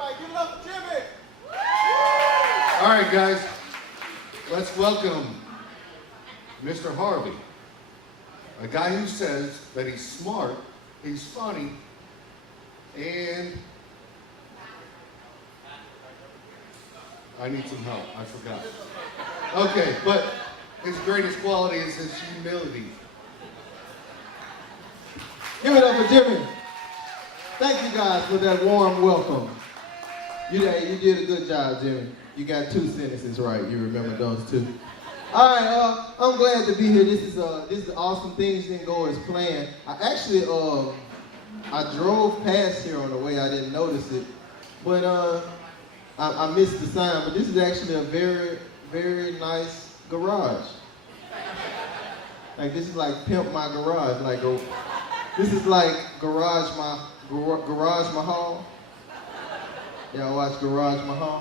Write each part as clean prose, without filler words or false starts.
Everybody give it up for Jimmy. All right, guys. Let's welcome Mr. Harvey. A guy who says that he's smart, he's funny, and I need some help. I forgot. Okay, but his greatest quality is his humility. Give it up for Jimmy. Thank you guys for that warm welcome. You did a good job, Jimmy. You got 2 sentences right. You remember those 2. All right, I'm glad to be here. This is awesome. Things didn't go as planned. I drove past here on the way. I didn't notice it, but I missed the sign. But this is actually a very, very nice garage. Like this is like pimp my garage. Like this is like garage Mahal. Y'all watch Garage Mahal?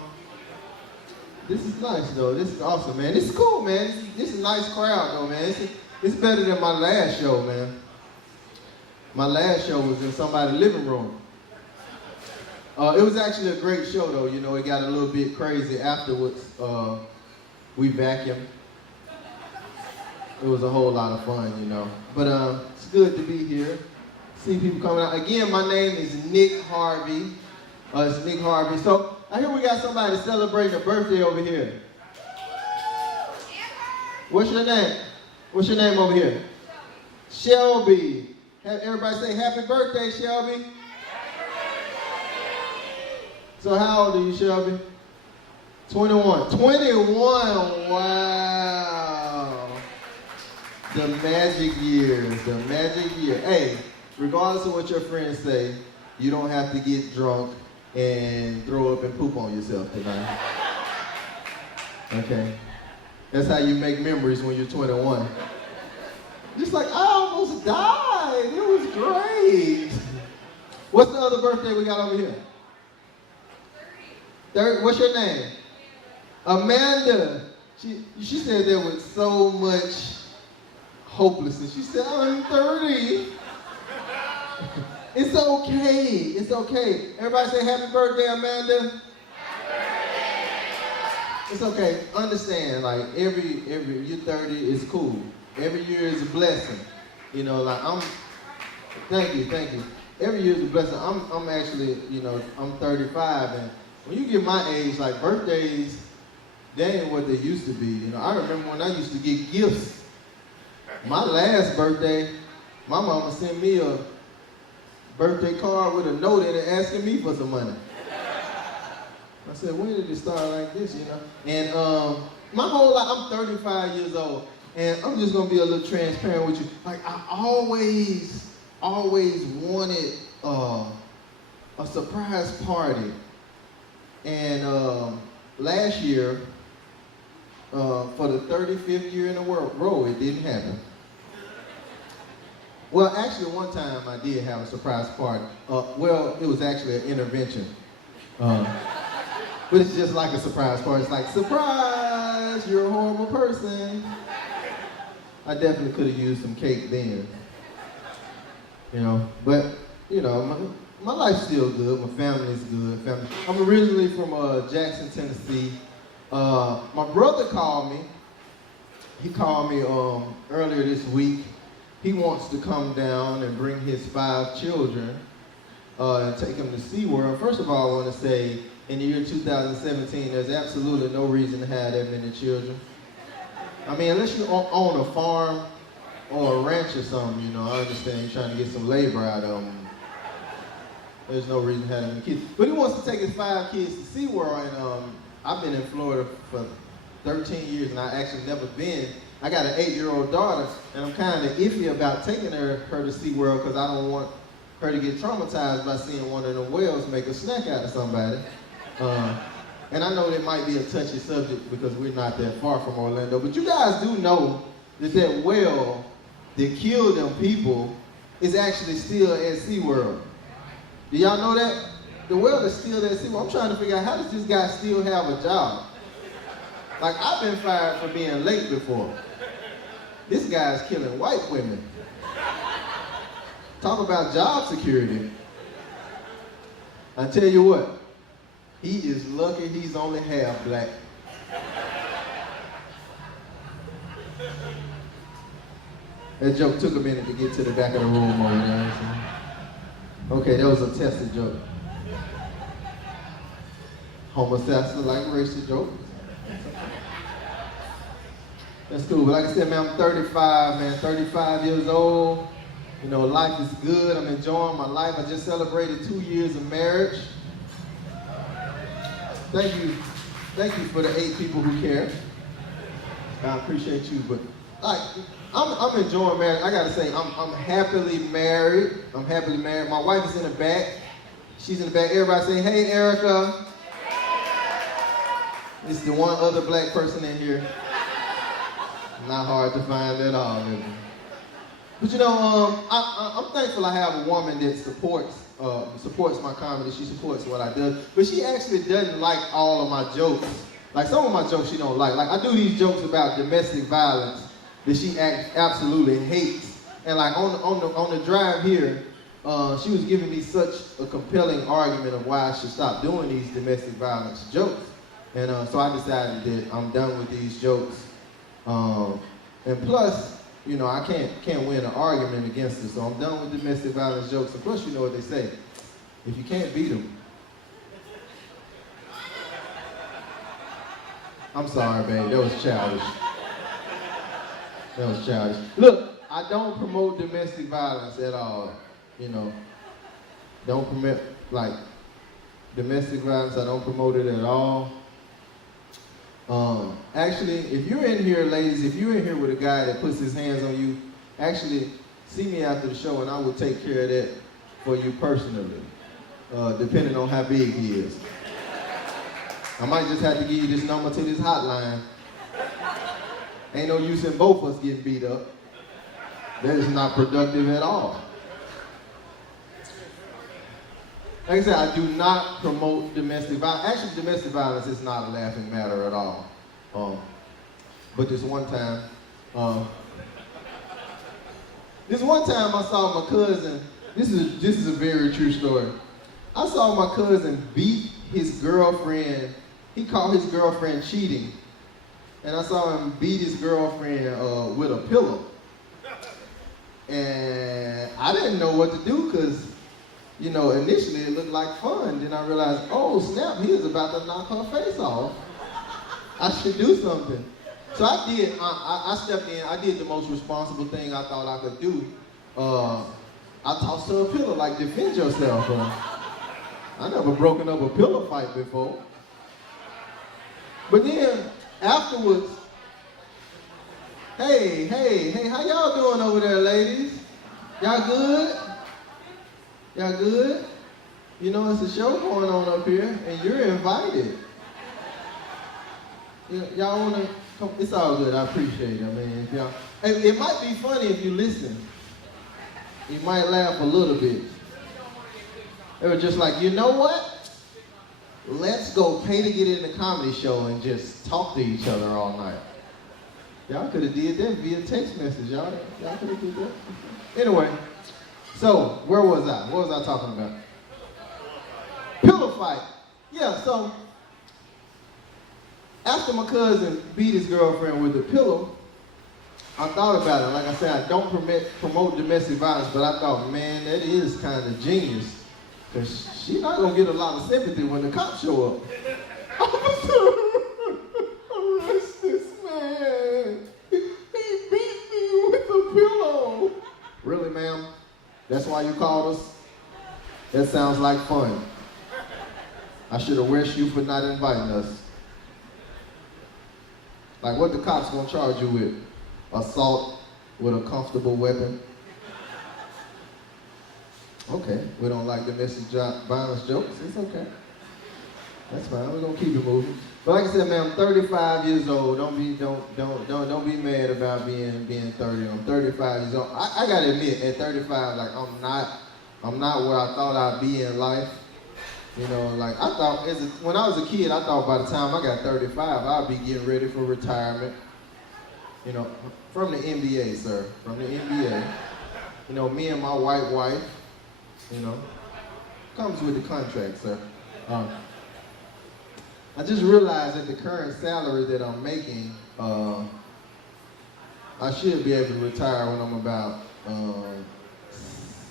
This is nice though. This is awesome, man. This is cool, man. This is a nice crowd though, man. It's better than my last show, man. My last show was in somebody's living room. It was actually a great show though. You know, it got a little bit crazy afterwards. We vacuumed. It was a whole lot of fun, you know. But it's good to be here. See people coming out. Again, my name is Nick Harvey. It's Nick Harvey. So I hear we got somebody celebrating a birthday over here. What's your name? What's your name over here? Shelby. Everybody say happy birthday, Shelby. So how old are you, Shelby? 21. 21, wow. The magic years, the magic year. Hey, regardless of what your friends say, you don't have to get drunk and throw up and poop on yourself tonight. Okay? That's how you make memories when you're 21. Just like, I almost died. It was great. What's the other birthday we got over here? 30. What's your name? Amanda. She said there was so much hopelessness. She said, I'm 30. It's okay. It's okay. Everybody say happy birthday, Amanda. Happy birthday. It's okay. Understand, like every you're 30 is cool. Every year is a blessing. You know, like thank you. Every year is a blessing. I'm actually, you know, I'm 35, and when you get my age, like birthdays, they ain't what they used to be. You know, I remember when I used to get gifts. My last birthday, my mama sent me a birthday card with a note in it asking me for some money. I said, when did it start like this, you know? And my whole life, I'm 35 years old, and I'm just gonna be a little transparent with you. Like, I always wanted a surprise party. And last year, for the 35th year in a row, it didn't happen. Well, actually, one time I did have a surprise party. Well, it was actually an intervention. But it's just like a surprise party. It's like, surprise, you're a horrible person. I definitely could have used some cake then. You know, but, you know, my life's still good. My family's good. I'm originally from Jackson, Tennessee. My brother called me. He called me earlier this week. He wants to come down and bring his 5 children and take them to SeaWorld. First of all, I want to say, in the year 2017, there's absolutely no reason to have that many children. I mean, unless you own a farm or a ranch or something, you know, I understand you're trying to get some labor out of them. There's no reason to have that many kids. But he wants to take his 5 kids to SeaWorld, and I've been in Florida for 13 years, and I actually never been. I got an 8-year-old daughter, and I'm kind of iffy about taking her to SeaWorld because I don't want her to get traumatized by seeing one of them whales make a snack out of somebody. And I know that might be a touchy subject because we're not that far from Orlando, but you guys do know that whale that killed them people is actually still at SeaWorld. Do y'all know that? The whale is still at SeaWorld. I'm trying to figure out, how does this guy still have a job? Like, I've been fired for being late before. This guy's killing white women. Talk about job security. I tell you what, He is lucky he's only half black. That joke took a minute to get to the back of the room over there. Okay, that was a tested joke. Homosexual like racial jokes. That's cool. But like I said, man, I'm 35, man, 35 years old. You know, life is good. I'm enjoying my life. I just celebrated 2 years of marriage. Thank you. Thank you for the 8 people who care. I appreciate you. But like, I'm enjoying marriage. I gotta say, I'm happily married. I'm happily married. My wife is in the back. She's in the back. Everybody say, hey, Erica. It's the one other black person in here. Not hard to find at all, is it? But you know, I'm thankful I have a woman that supports my comedy. She supports what I do. But she actually doesn't like all of my jokes. Like some of my jokes she don't like. Like I do these jokes about domestic violence that she absolutely hates. And like on the drive here, she was giving me such a compelling argument of why I should stop doing these domestic violence jokes. And so I decided that I'm done with these jokes. And plus, you know, I can't win an argument against it, so I'm done with domestic violence jokes. And plus, you know what they say, if you can't beat them. I'm sorry, babe, that was childish. That was childish. Look, I don't promote domestic violence at all, you know. Don't promote, like, domestic violence, I don't promote it at all. Actually, if you're in here, ladies, if you're in here with a guy that puts his hands on you, actually, see me after the show and I will take care of that for you personally, depending on how big he is. I might just have to give you this number to this hotline. Ain't no use in both of us getting beat up. That is not productive at all. Like I said, I do not promote domestic violence. Actually, domestic violence is not a laughing matter at all. But this one time I saw my cousin, this is a very true story. I saw my cousin beat his girlfriend. He caught his girlfriend cheating. And I saw him beat his girlfriend with a pillow. And I didn't know what to do because, you know, initially it looked like fun. Then I realized, oh snap, he was about to knock her face off. I should do something. So I did, I stepped in, I did the most responsible thing I thought I could do. I tossed her a pillow, like defend yourself. I never broken up a pillow fight before. But then afterwards, hey, how y'all doing over there, ladies? Y'all good? Y'all good? You know, it's a show going on up here, and you're invited. Y'all wanna come? It's all good, I appreciate it. I mean, if y'all, it might be funny if you listen. You might laugh a little bit. They were just like, you know what? Let's go pay to get in the comedy show and just talk to each other all night. Y'all could have did that via text message. Y'all could have did that. Anyway, so where was I? What was I talking about? Pillow fight. Yeah, so after my cousin beat his girlfriend with a pillow, I thought about it. Like I said, I don't promote domestic violence, but I thought, man, that is kind of genius. Because she's not going to get a lot of sympathy when the cops show up. Officer, arrest this man. He beat me with a pillow. Really, ma'am? That's why you called us? That sounds like fun. I should arrest you for not inviting us. Like, what the cops going to charge you with? Assault with a comfortable weapon? Okay, we don't like domestic violence jokes. It's okay. That's fine. We're gonna keep it moving. But like I said, man, I'm 35 years old. Don't be mad about being 30. I'm 35 years old. I gotta admit, at 35, like I'm not where I thought I'd be in life. You know, like I thought when I was a kid, I thought by the time I got 35, I'd be getting ready for retirement. You know, from the NBA, sir. From the NBA. You know, me and my white wife. You know, comes with the contract, sir. I just realized that the current salary that I'm making, I should be able to retire when I'm about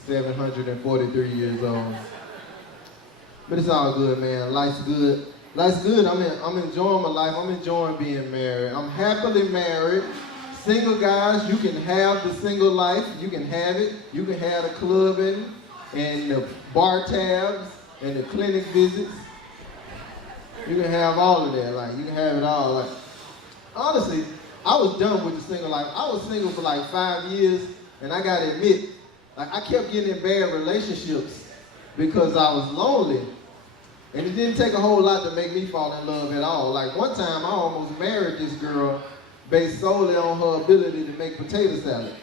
743 years old. But it's all good, man. Life's good. Life's good. I'm enjoying my life. I'm enjoying being married. I'm happily married. Single guys, you can have the single life. You can have it. You can have the clubbing and the bar tabs and the clinic visits. You can have all of that. Like, you can have it all. Like, honestly, I was done with the single life. I was single for like 5 years, and I gotta admit, like, I kept getting in bad relationships because I was lonely. And it didn't take a whole lot to make me fall in love at all. Like, one time, I almost married this girl based solely on her ability to make potato salad.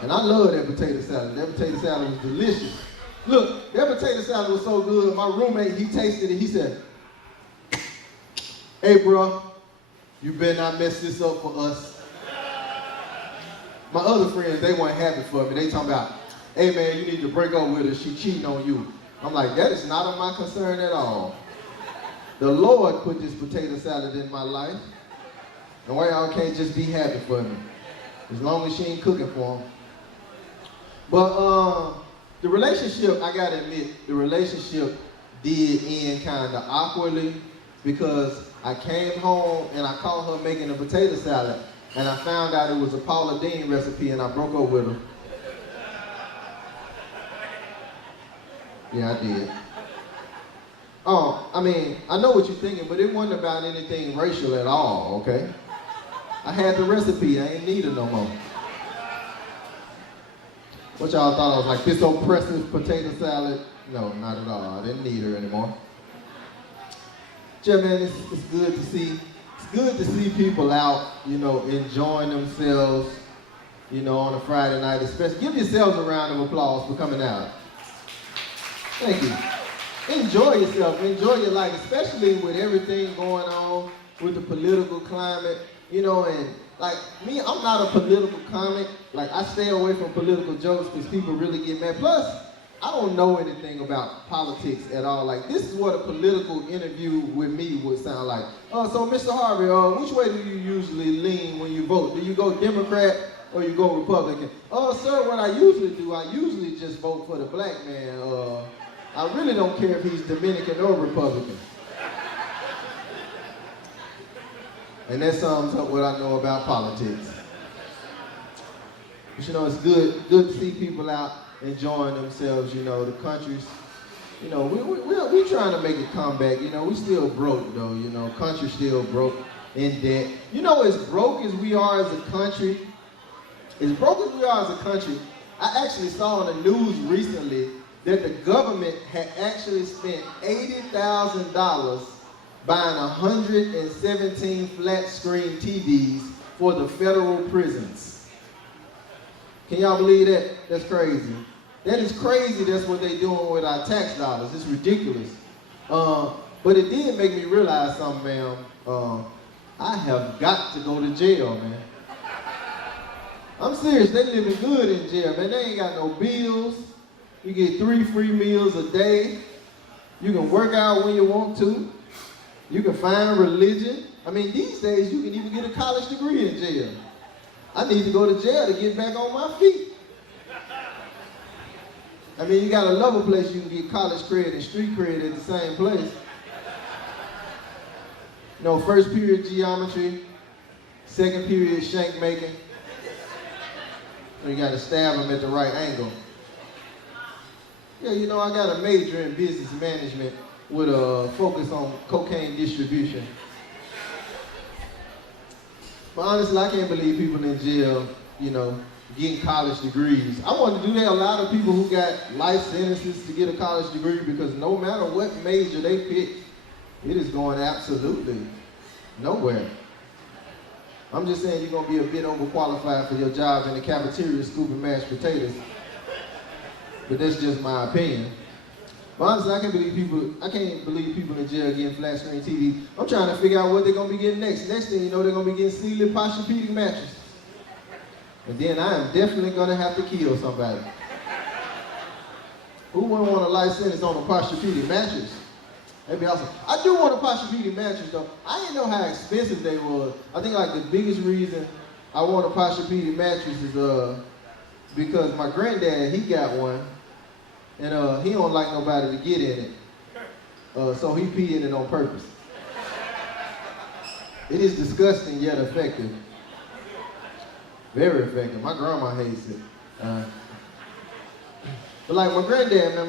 And I love that potato salad. That potato salad was delicious. Look, that potato salad was so good, my roommate, he tasted it, he said, "Hey, bro, you better not mess this up for us." My other friends, they weren't happy for me. They talking about, "Hey, man, you need to break up with her. She cheating on you." I'm like, that is not of my concern at all. The Lord put this potato salad in my life. And why y'all can't just be happy for me? As long as she ain't cooking for him. But the relationship, I gotta admit, the relationship did end kind of awkwardly because I came home and I caught her making a potato salad and I found out it was a Paula Deen recipe and I broke up with her. Yeah, I did. Oh, I mean, I know what you're thinking, but it wasn't about anything racial at all, okay? I had the recipe, I ain't need it no more. What y'all thought I was like, this oppressive potato salad? No, not at all. I didn't need her anymore. Yeah, man, it's good to see. It's good to see people out, you know, enjoying themselves, you know, on a Friday night. Especially, give yourselves a round of applause for coming out. Thank you. Enjoy yourself. Enjoy your life, especially with everything going on with the political climate, you know, and like me, I'm not a political comic. Like, I stay away from political jokes because people really get mad. Plus, I don't know anything about politics at all. Like, this is what a political interview with me would sound like. So Mr. Harvey, which way do you usually lean when you vote? Do you go Democrat or you go Republican? Sir, what I usually do, I usually just vote for the black man. I really don't care if he's Dominican or Republican. And that sums up what I know about politics. But you know, it's good to see people out enjoying themselves. You know, the country's, you know, we're trying to make a comeback. You know, we still broke though. You know, country's still broke, in debt. You know, as broke as we are as a country, I actually saw on the news recently that the government had actually spent $80,000 buying 117 flat screen TVs for the federal prisons. Can y'all believe that? That's crazy. That is crazy. That's what they're doing with our tax dollars. It's ridiculous. But it did make me realize something, ma'am. I have got to go to jail, man. I'm serious. They living good in jail, man. They ain't got no bills. You get 3 free meals a day. You can work out when you want to. You can find religion. I mean, these days you can even get a college degree in jail. I need to go to jail to get back on my feet. I mean, you got a level place you can get college credit and street credit at the same place. You know, first period geometry, second period shank making. You got to stab them at the right angle. Yeah, you know, I got a major in business management with a focus on cocaine distribution. But honestly, I can't believe people in jail, you know, getting college degrees. I want to do that. A lot of people who got life sentences to get a college degree because no matter what major they pick, it is going absolutely nowhere. I'm just saying you're going to be a bit overqualified for your job in the cafeteria scooping mashed potatoes. But that's just my opinion. But honestly, I can't believe people in jail getting flat screen TV. I'm trying to figure out what they're gonna be getting next. Next thing you know, they're gonna be getting Sealy Posturepedic mattresses. And then I am definitely gonna have to kill somebody. Who wouldn't want a life sentence on a Posturepedic mattress? That'd be awesome. I do want a Posturepedic mattress though. I didn't know how expensive they were. I think like the biggest reason I want a Posturepedic mattress is because my granddad, he got one, and he don't like nobody to get in it. So he pee in it on purpose. It is disgusting yet effective. Very effective. My grandma hates it. But like my granddad, man,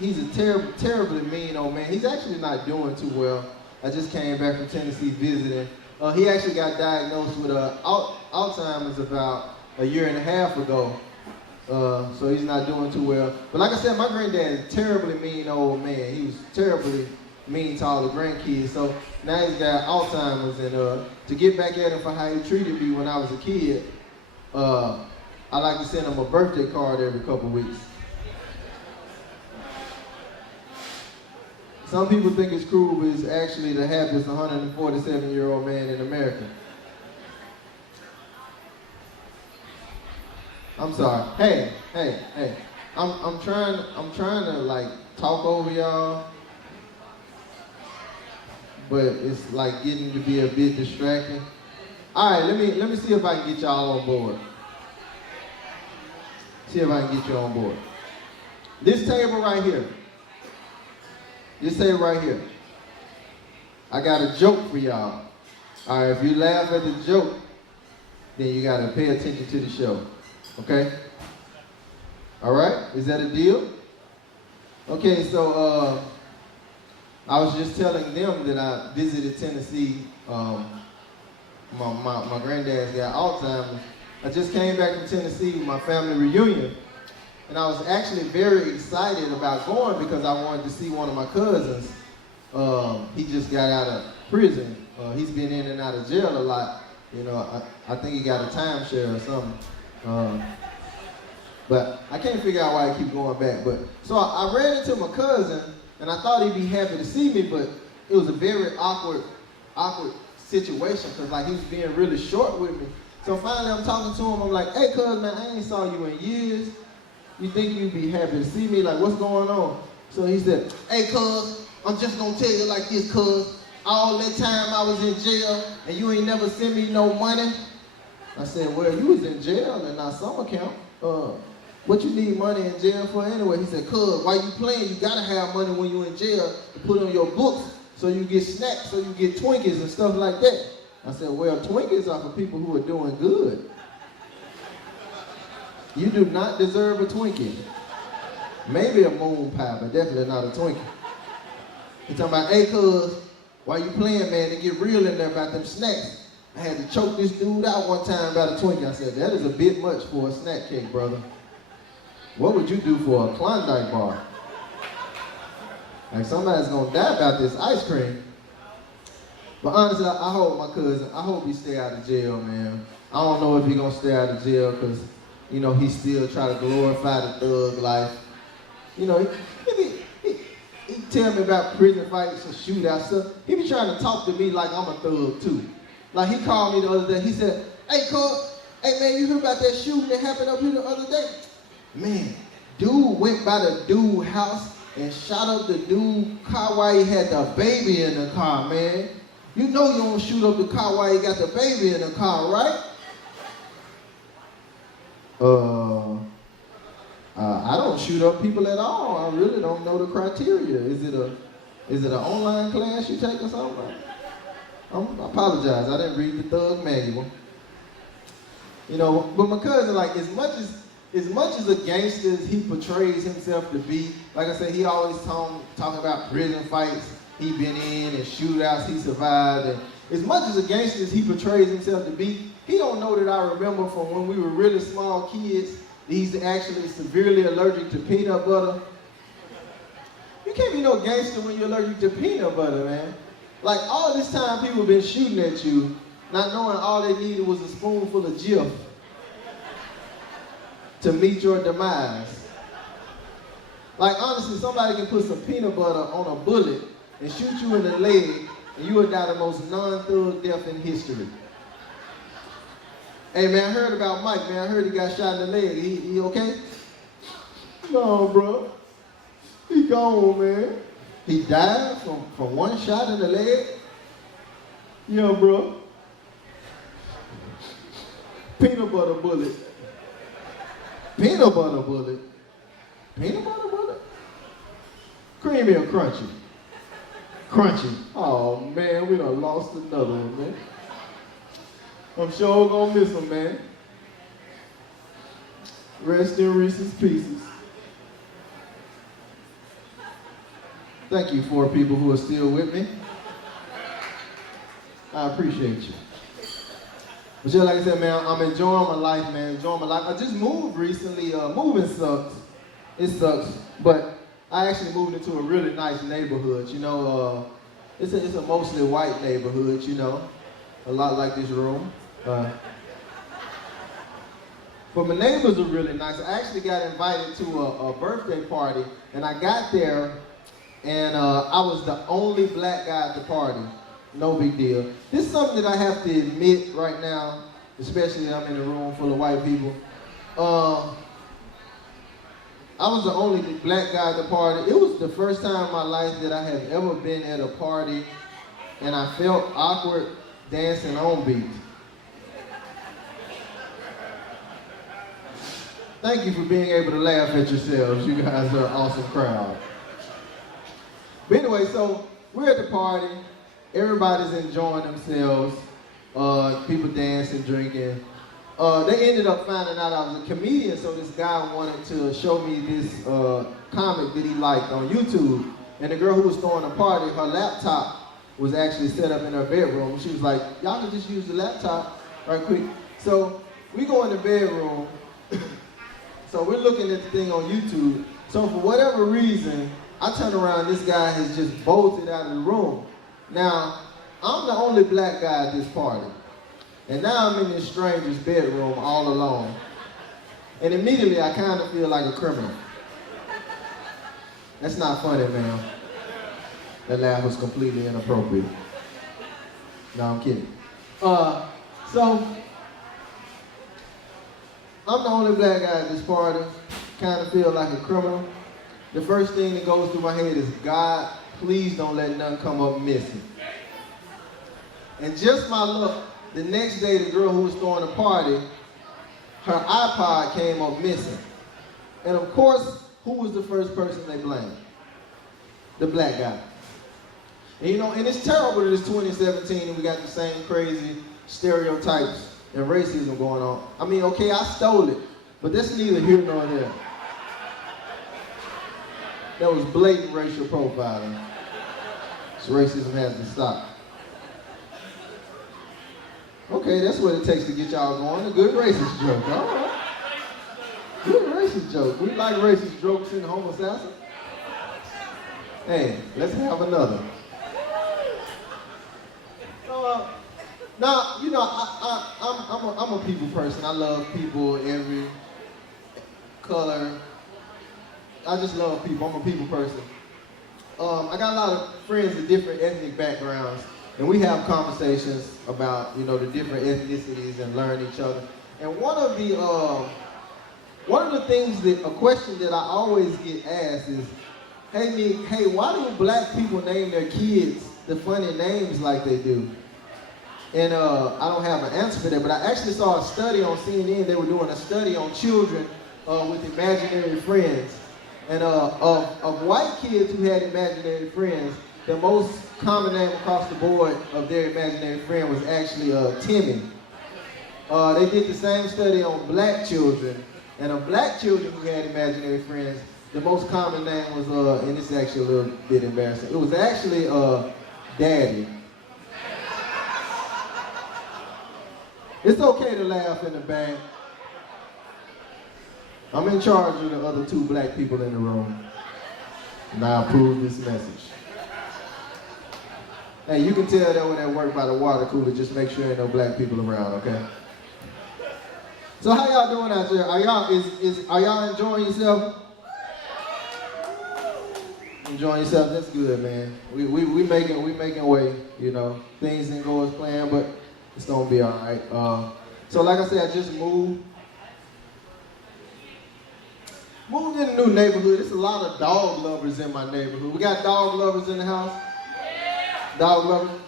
he's a terribly mean old man. He's actually not doing too well. I just came back from Tennessee visiting. He actually got diagnosed with Alzheimer's about a year and a half ago. So he's not doing too well. But like I said, my granddad is a terribly mean old man. He was terribly mean to all the grandkids. So now he's got Alzheimer's, and to get back at him for how he treated me when I was a kid, I like to send him a birthday card every couple weeks. Some people think it's cruel, but it's actually the happiest 147-year-old man in America. I'm sorry. Hey. I'm trying to like talk over y'all, but it's like getting to be a bit distracting. All right, let me see if I can get y'all on board. See if I can get you on board. This table right here. I got a joke for y'all. All right, if you laugh at the joke, then you gotta pay attention to the show. Okay? All right? Is that a deal? Okay, so I was just telling them that I visited Tennessee. My granddad's got Alzheimer's. I just came back from Tennessee with my family reunion, and I was actually very excited about going because I wanted to see one of my cousins. He just got out of prison. He's been in and out of jail a lot. You know, I think he got a timeshare or something. But I can't figure out why he keep going back. But so I ran into my cousin, and I thought he'd be happy to see me, but it was a very awkward situation because like he was being really short with me. So finally I'm talking to him, I'm like, hey cuz man, I ain't saw you in years. You think you'd be happy to see me? Like, what's going on? So he said, hey cuz, I'm just gonna tell you like this cuz, all that time I was in jail and you ain't never sent me no money. I said, well, you was in jail and not summer camp. What you need money in jail for anyway? He said, cuz, while you playing, you gotta have money when you in jail to put on your books so you get snacks, so you get Twinkies and stuff like that. I said, well, Twinkies are for people who are doing good. You do not deserve a Twinkie. Maybe a moon pie, but definitely not a Twinkie. He talking about, hey, cuz, while you playing, man, they get real in there about them snacks. I had to choke this dude out one time about a Twinkie. I said, that is a bit much for a snack cake, brother. What would you do for a Klondike bar? Like, somebody's gonna die about this ice cream. But honestly, I hope my cousin, I hope he stay out of jail, man. I don't know if he gonna stay out of jail because, you know, he still try to glorify the thug life. You know, he tell me about prison fights and shootouts stuff. He be trying to talk to me like I'm a thug too. Like he called me the other day, he said, hey cuz, hey man, you heard about that shooting that happened up here the other day? Man, dude went by the dude's house and shot up the dude's car while he had the baby in the car, man. You know you don't shoot up the car while you got the baby in the car, right? I don't shoot up people at all. I really don't know the criteria. Is it an online class you take or something? I apologize. I didn't read the Thug manual. You know, but my cousin, like, as much as a gangster as he portrays himself to be, like I said, he always talking about prison fights he been in and shootouts he survived. And as much as a gangster as he portrays himself to be, he don't know that I remember from when we were really small kids that he's actually severely allergic to peanut butter. You can't be no gangster when you're allergic to peanut butter, man. Like, all this time people been shooting at you, not knowing all they needed was a spoonful of Jif to meet your demise. Like, honestly, somebody can put some peanut butter on a bullet and shoot you in the leg, and you would die the most non-thug death in history. Hey, man, I heard about Mike, man. I heard he got shot in the leg. He okay? No, bro. He gone, man. He died from one shot in the leg. Yeah, bro. Peanut butter bullet. Peanut butter bullet. Peanut butter bullet? Creamy or crunchy? Crunchy. Oh man, we done lost another one, man. I'm sure gonna miss him, man. Rest in Reese's Pieces. Thank you for people who are still with me. I appreciate you. But yeah, like I said, man, I'm enjoying my life, man. Enjoying my life. I just moved recently. Moving sucks. It sucks. But I actually moved into a really nice neighborhood. You know, it's a mostly white neighborhood. You know, a lot like this room. But my neighbors are really nice. I actually got invited to a birthday party, and I got there, and I was the only black guy at the party. No big deal. This is something that I have to admit right now, especially I'm in a room full of white people. I was the only black guy at the party. It was the first time in my life that I have ever been at a party and I felt awkward dancing on beat. Thank you for being able to laugh at yourselves. You guys are an awesome crowd. But anyway, so we're at the party. Everybody's enjoying themselves. People dancing, drinking. They ended up finding out I was a comedian, so this guy wanted to show me this comic that he liked on YouTube. And the girl who was throwing the party, her laptop was actually set up in her bedroom. She was like, y'all can just use the laptop right quick. So we go in the bedroom. So we're looking at the thing on YouTube. So for whatever reason, I turn around, this guy has just bolted out of the room. Now, I'm the only black guy at this party. And now I'm in this stranger's bedroom all alone. And immediately I kind of feel like a criminal. That's not funny, man. That laugh was completely inappropriate. No, I'm kidding. So, I'm the only black guy at this party. Kind of feel like a criminal. The first thing that goes through my head is, God, please don't let none come up missing. And just my luck, the next day the girl who was throwing the party, her iPod came up missing. And of course, who was the first person they blamed? The black guy. And you know, and it's terrible that it's 2017 and we got the same crazy stereotypes and racism going on. I mean, okay, I stole it, but that's neither here nor there. That was blatant racial profiling. So racism has to stop. Okay, that's what it takes to get y'all going. A good racist joke. All right. Good racist joke. We like racist jokes in the Homo Assassin. Hey, let's have another. Now, you know, I'm a people person. I love people, every color. I just love people. I'm a people person. I got a lot of friends with different ethnic backgrounds, and we have conversations about, you know, the different ethnicities and learn each other. And one of the things a question that I always get asked is, hey, why do black people name their kids the funny names like they do? And I don't have an answer for that, but I actually saw a study on CNN. They were doing a study on children with imaginary friends. And of white kids who had imaginary friends, the most common name across the board of their imaginary friend was actually Timmy. They did the same study on black children, and of black children who had imaginary friends, the most common name was, and it's actually a little bit embarrassing, it was actually Daddy. It's okay to laugh in the back. I'm in charge of the other two black people in the room, and I approve this message. Hey, you can tell that when I work by the water cooler, just make sure ain't no black people around, okay? So how y'all doing out there? Are y'all enjoying yourself? Enjoying yourself? That's good, man. We making way, you know. Things didn't go as planned, but it's gonna be all right. So like I said, I just moved. moved in a new neighborhood. There's a lot of dog lovers in my neighborhood. We got dog lovers in the house? Dog lovers?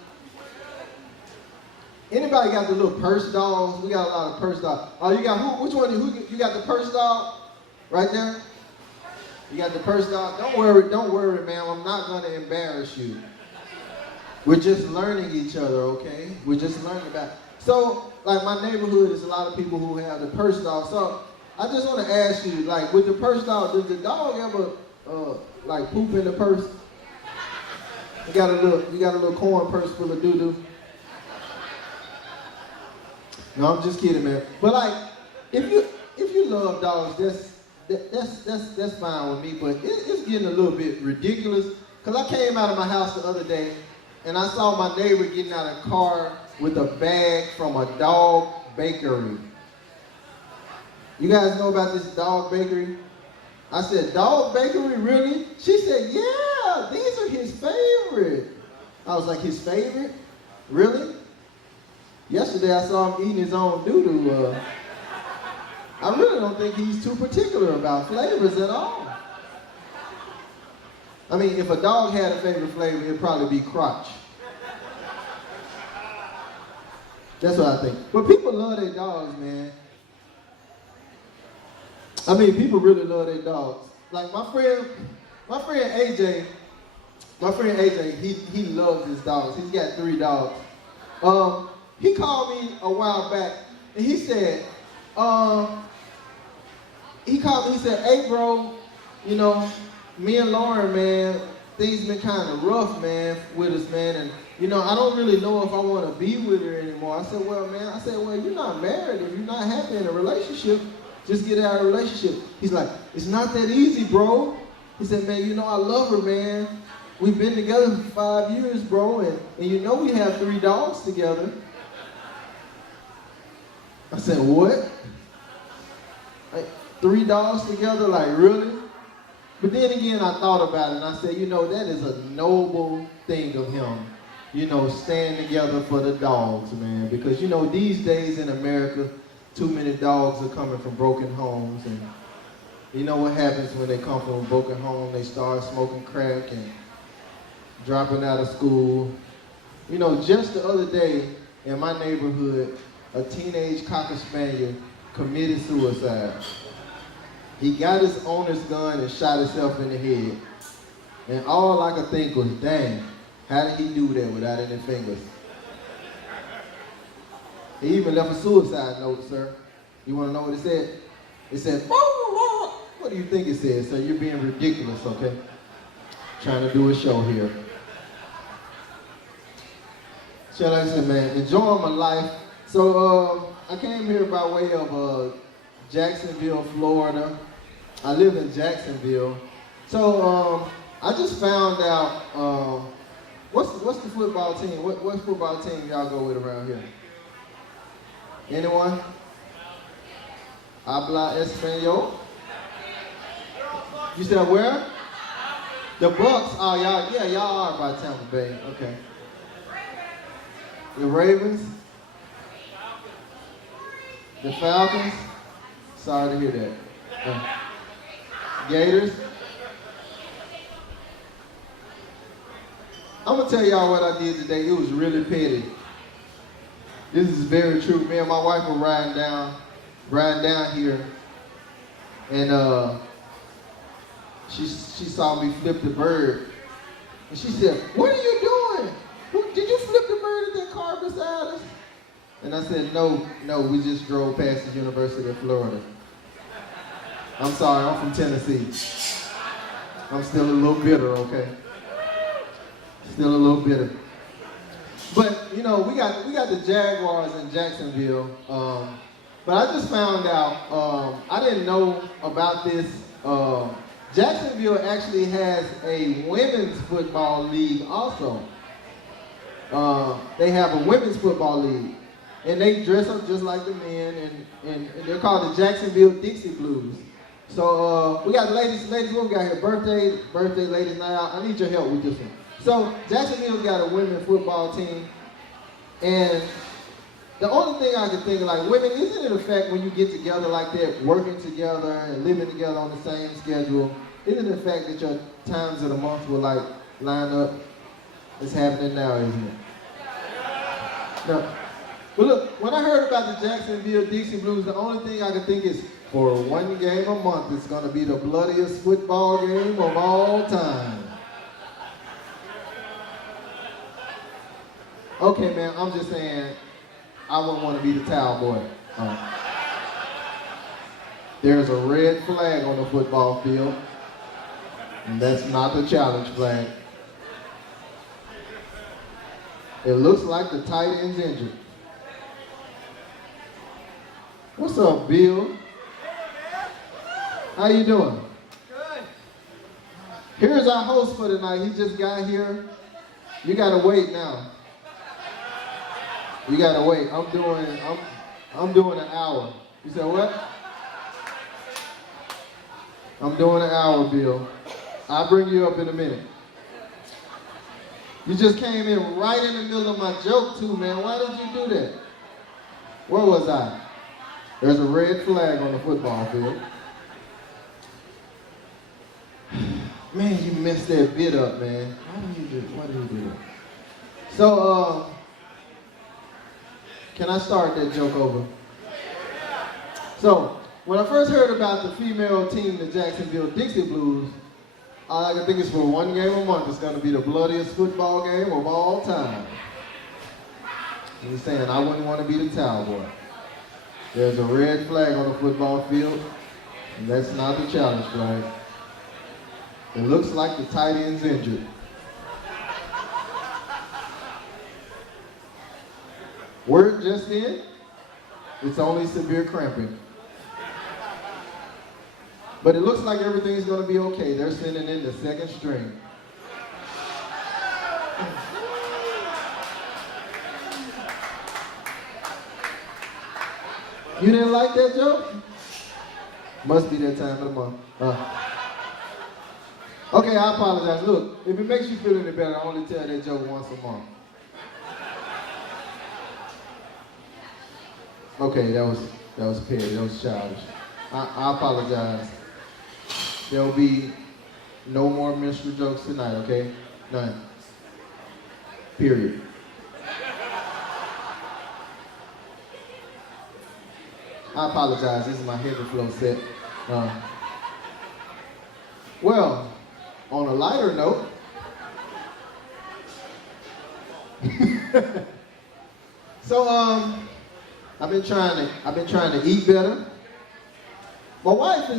Anybody got the little purse dogs? We got a lot of purse dogs. Oh, you got who? Which one? You got the purse dog? Right there? You got the purse dog? Don't worry, ma'am. I'm not going to embarrass you. We're just learning each other, okay? We're just learning about it. So, like my neighborhood, there's a lot of people who have the purse dog. So, I just want to ask you, like with the purse dog, does the dog ever like poop in the purse? You got a little corn purse full of doo-doo? No, I'm just kidding, man. But like, if you love dogs, that's fine with me. But it's getting a little bit ridiculous. Cause I came out of my house the other day, and I saw my neighbor getting out of a car with a bag from a dog bakery. You guys know about this dog bakery? I said, dog bakery, really? She said, yeah, these are his favorite. I was like, his favorite? Really? Yesterday I saw him eating his own doo-doo. I really don't think he's too particular about flavors at all. I mean, if a dog had a favorite flavor, it'd probably be crotch. That's what I think. But people love their dogs, man. I mean, people really love their dogs. Like my friend AJ, he loves his dogs. He's got 3 dogs. He called me a while back, and he said, he said, hey bro, you know, me and Lauren, man, things been kind of rough, man, with us, man, and you know, I don't really know if I want to be with her anymore. I said, well, you're not married. If you're not happy in a relationship, just get out of a relationship. He's like, it's not that easy, bro. He said, man, you know, I love her, man. We've been together for 5 years, bro, and you know we have 3 dogs together. I said, what? Like, 3 dogs together? Like, really? But then again, I thought about it, and I said, you know, that is a noble thing of him. You know, staying together for the dogs, man. Because, you know, these days in America, too many dogs are coming from broken homes. And you know what happens when they come from a broken home? They start smoking crack and dropping out of school. You know, just the other day in my neighborhood, a teenage Cocker Spaniel committed suicide. He got his owner's gun and shot himself in the head. And all I could think was, dang, how did he do that without any fingers? He even left a suicide note, sir. You want to know what it said? It said, oh, what do you think it said, sir? You're being ridiculous, okay? Trying to do a show here. So like I said, man, enjoying my life. So I came here by way of Jacksonville, Florida. I live in Jacksonville. So I just found out, what's the football team? What football team y'all go with around here? Anyone? Habla Espanol? You said where? The Bucks. Oh, y'all are by Tampa Bay. Okay. The Ravens? The Falcons? Sorry to hear that. Gators? I'm going to tell y'all what I did today. It was really petty. This is very true. Me and my wife were riding down here, and she saw me flip the bird, and she said, "What are you doing? Did you flip the bird at that car beside us?" And I said, "No, we just drove past the University of Florida." I'm sorry, I'm from Tennessee. I'm still a little bitter, okay? Still a little bitter. But, you know, we got the Jaguars in Jacksonville. But I just found out, I didn't know about this. Jacksonville actually has a women's football league also. They have a women's football league. And they dress up just like the men, and they're called the Jacksonville Dixie Blues. So we got ladies, what we got here? Birthday ladies night. I need your help with this one. So Jacksonville's got a women's football team, and The only thing I can think of, like women, isn't it a fact when you get together like that, working together and living together on the same schedule, isn't it a fact that your times of the month will like line up? It's happening now, isn't it? No. But look, when I heard about the Jacksonville Dixie Blues, the only thing I could think is for one game a month, it's going to be the bloodiest football game of all time. Okay, man, I'm just saying, I wouldn't want to be the towel boy. There's a red flag on the football field, and that's not the challenge flag. It looks like the tight end's injured. What's up, Bill? How you doing? Good. Here's our host for tonight. He just got here. You gotta wait now. You gotta wait. I'm doing an hour. You said what? I'm doing an hour, Bill. I'll bring you up in a minute. You just came in right in the middle of my joke too, man. Why did you do that? Where was I? There's a red flag on the football field. Man, you messed that bit up, man. Why did you do that? So, can I start that joke over? So, when I first heard about the female team, the Jacksonville Dixie Blues, all I can think is for one game a month, it's going to be the bloodiest football game of all time. And he's saying, I wouldn't want to be the towel boy. There's a red flag on the football field, and that's not the challenge flag. It looks like the tight end's injured. Word just in, it's only severe cramping. But it looks like everything's going to be okay. They're sending in the second string. You didn't like that joke? Must be that time of the month. Okay, I apologize. Look, if it makes you feel any better, I only tell that joke once a month. Okay, that was petty. That was childish. I apologize. There'll be no more minstrel jokes tonight, okay? None. Period. I apologize. This is my heavy flow set. Well, on a lighter note, so I've been trying to eat better. My wife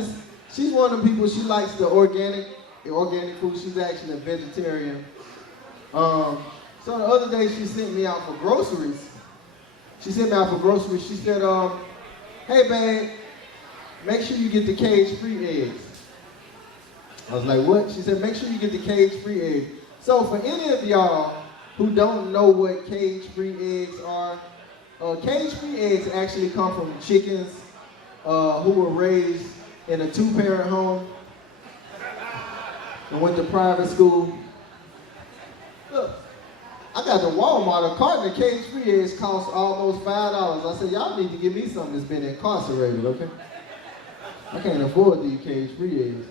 she's one of the people, she likes the organic food. She's actually a vegetarian. So the other day she sent me out for groceries. She said, hey babe, make sure you get the cage-free eggs. I was like, what? She said, make sure you get the cage-free eggs. So for any of y'all who don't know what cage-free eggs are, cage-free eggs actually come from chickens who were raised in a 2-parent home and went to private school. Look, I got to Walmart, a carton of cage-free eggs costs almost $5. I said, y'all need to give me something that's been incarcerated, okay? I can't afford these cage-free eggs.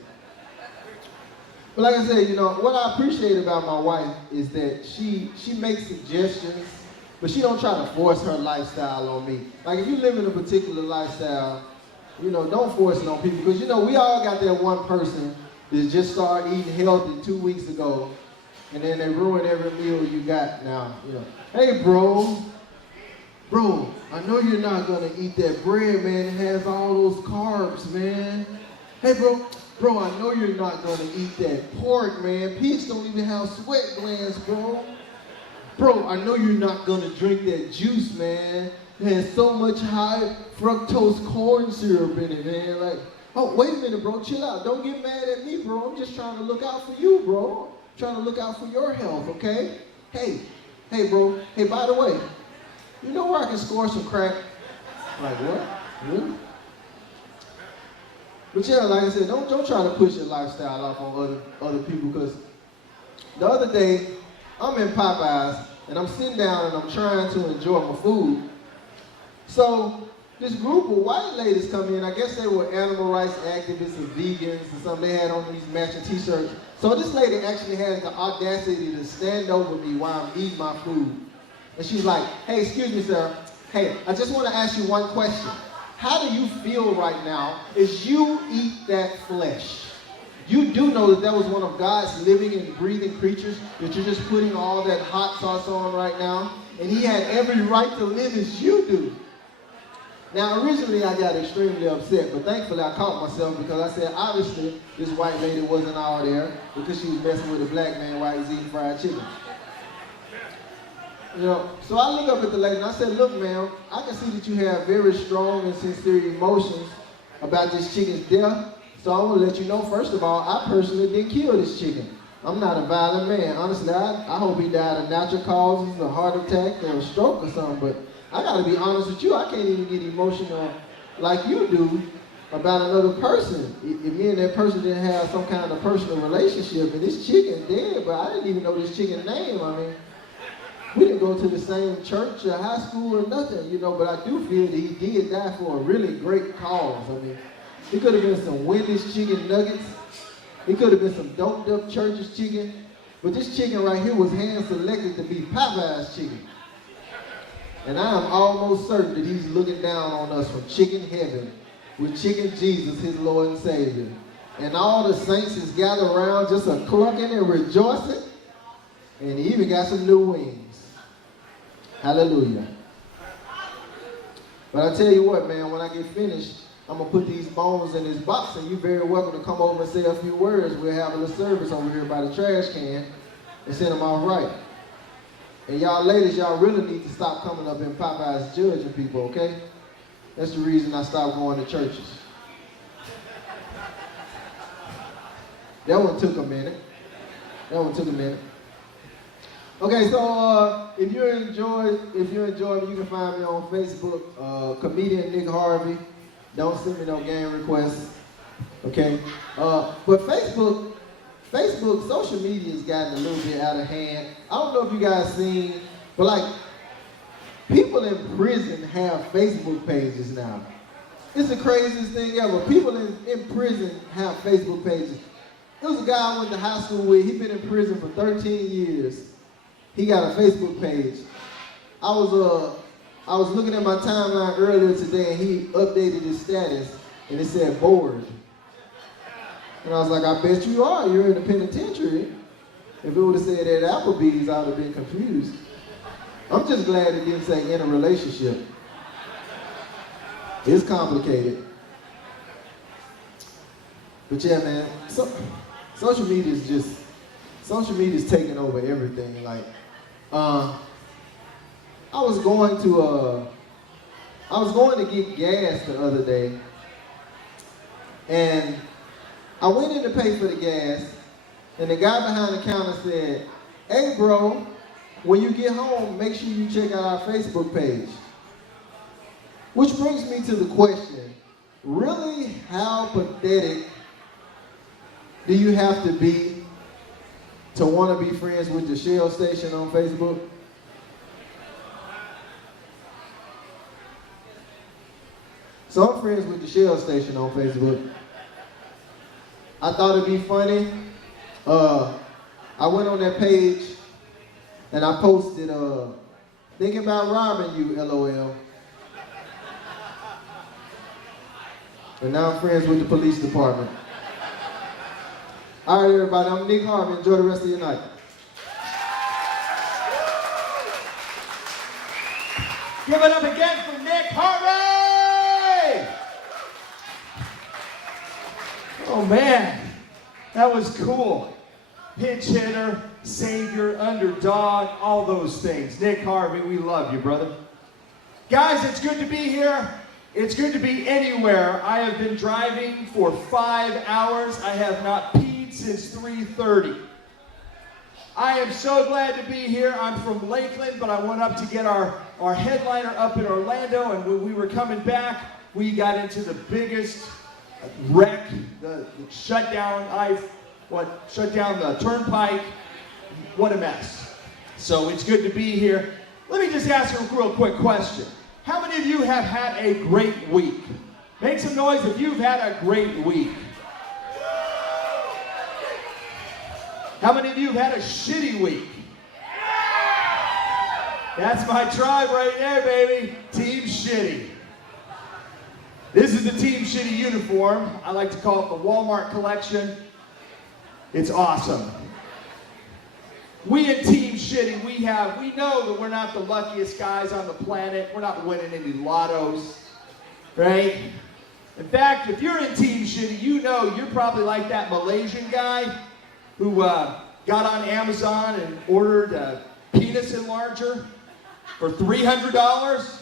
But like I said, what I appreciate about my wife is that she makes suggestions, but she don't try to force her lifestyle on me. Like if you live in a particular lifestyle, don't force it on people, because we all got that one person that just started eating healthy 2 weeks ago, and then they ruin every meal you got now. Hey bro, I know you're not gonna eat that bread, man. It has all those carbs, man. Hey bro, I know you're not gonna eat that pork, man. Pigs don't even have sweat glands, bro. Bro, I know you're not gonna drink that juice, man. It has so much high fructose corn syrup in it, man. Like, oh, wait a minute, bro, chill out. Don't get mad at me, bro. I'm just trying to look out for you, bro. I'm trying to look out for your health, okay? Hey, bro. Hey, by the way, you know where I can score some crack? Like, what? Really? But yeah, like I said, don't try to push your lifestyle off on other people, because the other day, I'm in Popeyes, and I'm sitting down and I'm trying to enjoy my food, So this group of white ladies come in. I guess they were animal rights activists or vegans or something. They had on these matching t-shirts. So this lady actually had the audacity to stand over me while I'm eating my food. And she's like, hey, excuse me, sir. Hey, I just want to ask you one question. How do you feel right now as you eat that flesh? You do know that was one of God's living and breathing creatures that you're just putting all that hot sauce on right now? And he had every right to live as you do. Now, originally I got extremely upset, but thankfully I caught myself because I said, obviously, this white lady wasn't all there because she was messing with a black man while he was eating fried chicken. You know, so I look up at the lady and I said, look, ma'am, I can see that you have very strong and sincere emotions about this chicken's death. So I want to let you know, first of all, I personally didn't kill this chicken. I'm not a violent man. Honestly, I hope he died of natural causes, a heart attack, or a stroke or something. But I got to be honest with you, I can't even get emotional like you do about another person. If me and that person didn't have some kind of personal relationship, and this chicken dead, but I didn't even know this chicken's name. I mean, we didn't go to the same church or high school or nothing, you know, but I do feel that he did die for a really great cause. I mean, it could have been some Wendy's chicken nuggets. It could have been some doped up Church's chicken. But this chicken right here was hand selected to be Popeye's chicken. And I am almost certain that he's looking down on us from chicken heaven with chicken Jesus, his Lord and Savior. And all the saints is gathered around just a clucking and rejoicing. And he even got some new wings. Hallelujah. But I tell you what, man, when I get finished, I'm going to put these bones in this box, and you're very welcome to come over and say a few words. We'll have a little service over here by the trash can and send them off right. And y'all ladies, y'all really need to stop coming up in Popeyes judging people, okay? That's the reason I stopped going to churches. That one took a minute. Okay, so if you enjoy me, you can find me on Facebook, comedian Nick Harvey. Don't send me no game requests, okay? But Facebook, social media has gotten a little bit out of hand. I don't know if you guys seen, but like, people in prison have Facebook pages now. It's the craziest thing ever. People in prison have Facebook pages. There was a guy I went to high school with. He'd been in prison for 13 years. He got a Facebook page. I was looking at my timeline earlier today, and he updated his status, and it said bored. And I was like, I bet you are. You're in the penitentiary. If it would have said at Applebee's, I would have been confused. I'm just glad it didn't say in a relationship. It's complicated. But yeah, man, social media is taking over everything. Like, I was going to get gas the other day, and I went in to pay for the gas, and the guy behind the counter said, hey bro, when you get home, make sure you check out our Facebook page. Which brings me to the question, really, how pathetic do you have to be to want to be friends with the Shell station on Facebook? So I'm friends with the Shell station on Facebook. I thought it'd be funny. I went on that page and I posted, thinking about robbing you, LOL. And now I'm friends with the police department. All right, everybody, I'm Nick Harvey. Enjoy the rest of your night. Give it up again for Nick Harvey! Oh man, that was cool. Pinch hitter, savior, underdog, all those things. Nick Harvey, we love you, brother. Guys, it's good to be here. It's good to be anywhere. I have been driving for 5 hours. I have not peed since 3:30. I am so glad to be here. I'm from Lakeland, but I went up to get our headliner up in Orlando, and when we were coming back, we got into the biggest wreck, the shut down the turnpike. What a mess. So it's good to be here. Let me just ask you a real quick question. How many of you have had a great week? Make some noise if you've had a great week. How many of you have had a shitty week? That's my tribe right there, baby. Team Shitty. This is the Team Shitty uniform. I like to call it the Walmart collection. It's awesome. We in Team Shitty, we know that we're not the luckiest guys on the planet. We're not winning any lottos, right? In fact, if you're in Team Shitty, you know you're probably like that Malaysian guy who got on Amazon and ordered a penis enlarger for $300.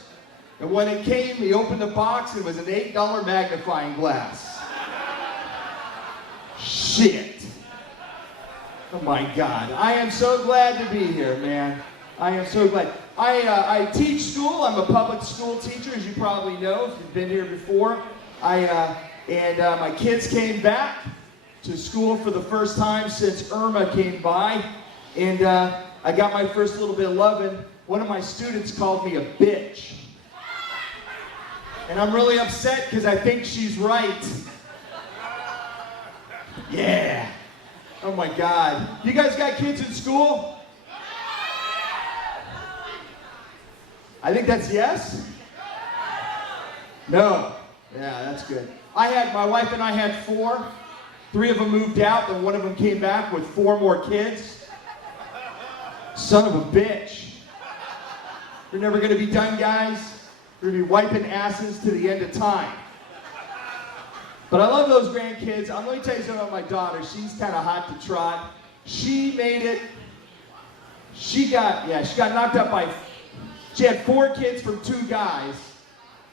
And when it came, he opened the box and it was an $8 magnifying glass. Shit. Oh my God. I am so glad to be here, man. I am so glad. I teach school. I'm a public school teacher, as you probably know if you've been here before. My kids came back to school for the first time since Irma came by. And I got my first little bit of loving. One of my students called me a bitch. And I'm really upset because I think she's right. Yeah. Oh my God. You guys got kids in school? I think that's yes? No. Yeah, that's good. My wife and I had 4. 3 of them moved out, and one of them came back with 4 more kids. Son of a bitch. You're never going to be done, guys. You're going to be wiping asses to the end of time. But I love those grandkids. Let me tell you something about my daughter. She's kind of hot to trot. She made it. She got knocked up by, she had 4 kids from 2 guys.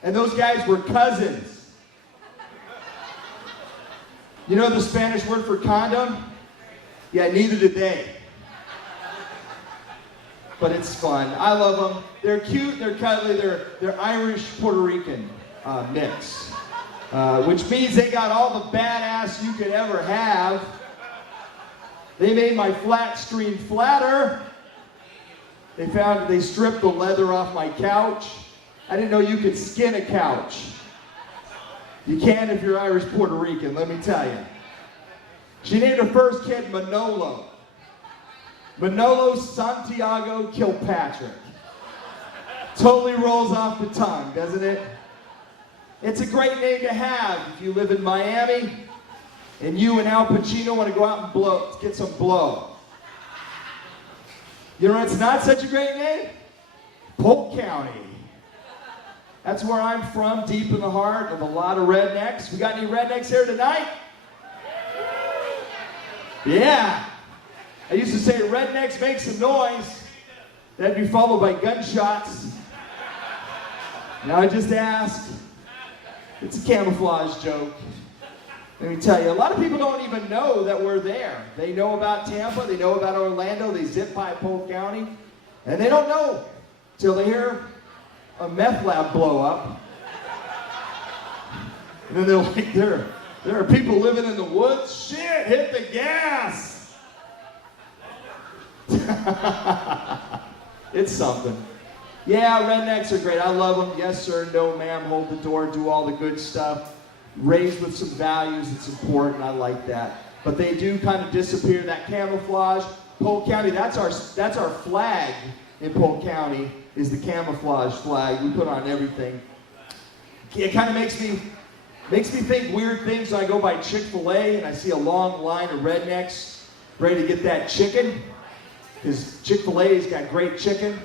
And those guys were cousins. You know the Spanish word for condom? Yeah, neither did they. But it's fun. I love them. They're cute, they're cuddly, they're Irish Puerto Rican mix. Which means they got all the badass you could ever have. They made my flat screen flatter. They stripped the leather off my couch. I didn't know you could skin a couch. You can if you're Irish Puerto Rican, let me tell you. She named her first kid Manolo. Manolo Santiago Kilpatrick. Totally rolls off the tongue, doesn't it? It's a great name to have if you live in Miami and you and Al Pacino want to go out and get some blow. You know it's not such a great name? Polk County. That's where I'm from, deep in the heart of a lot of rednecks. We got any rednecks here tonight? Yeah. I used to say rednecks make some noise. That'd be followed by gunshots. Now I just ask. It's a camouflage joke. Let me tell you, a lot of people don't even know that we're there. They know about Tampa, they know about Orlando, they zip by Polk County, and they don't know till they hear a meth lab blow up. And then they're like, there are people living in the woods. Shit, hit the gas. It's something. Yeah, rednecks are great. I love them. Yes, sir. No, ma'am. Hold the door. Do all the good stuff. Raised with some values. It's important. I like that. But they do kind of disappear. That camouflage. Polk County, that's our flag in Polk County, is the camouflage flag. We put on everything. It kind of makes me think weird things when I go by Chick-fil-A and I see a long line of rednecks ready to get that chicken. Because Chick-fil-A's got great chicken.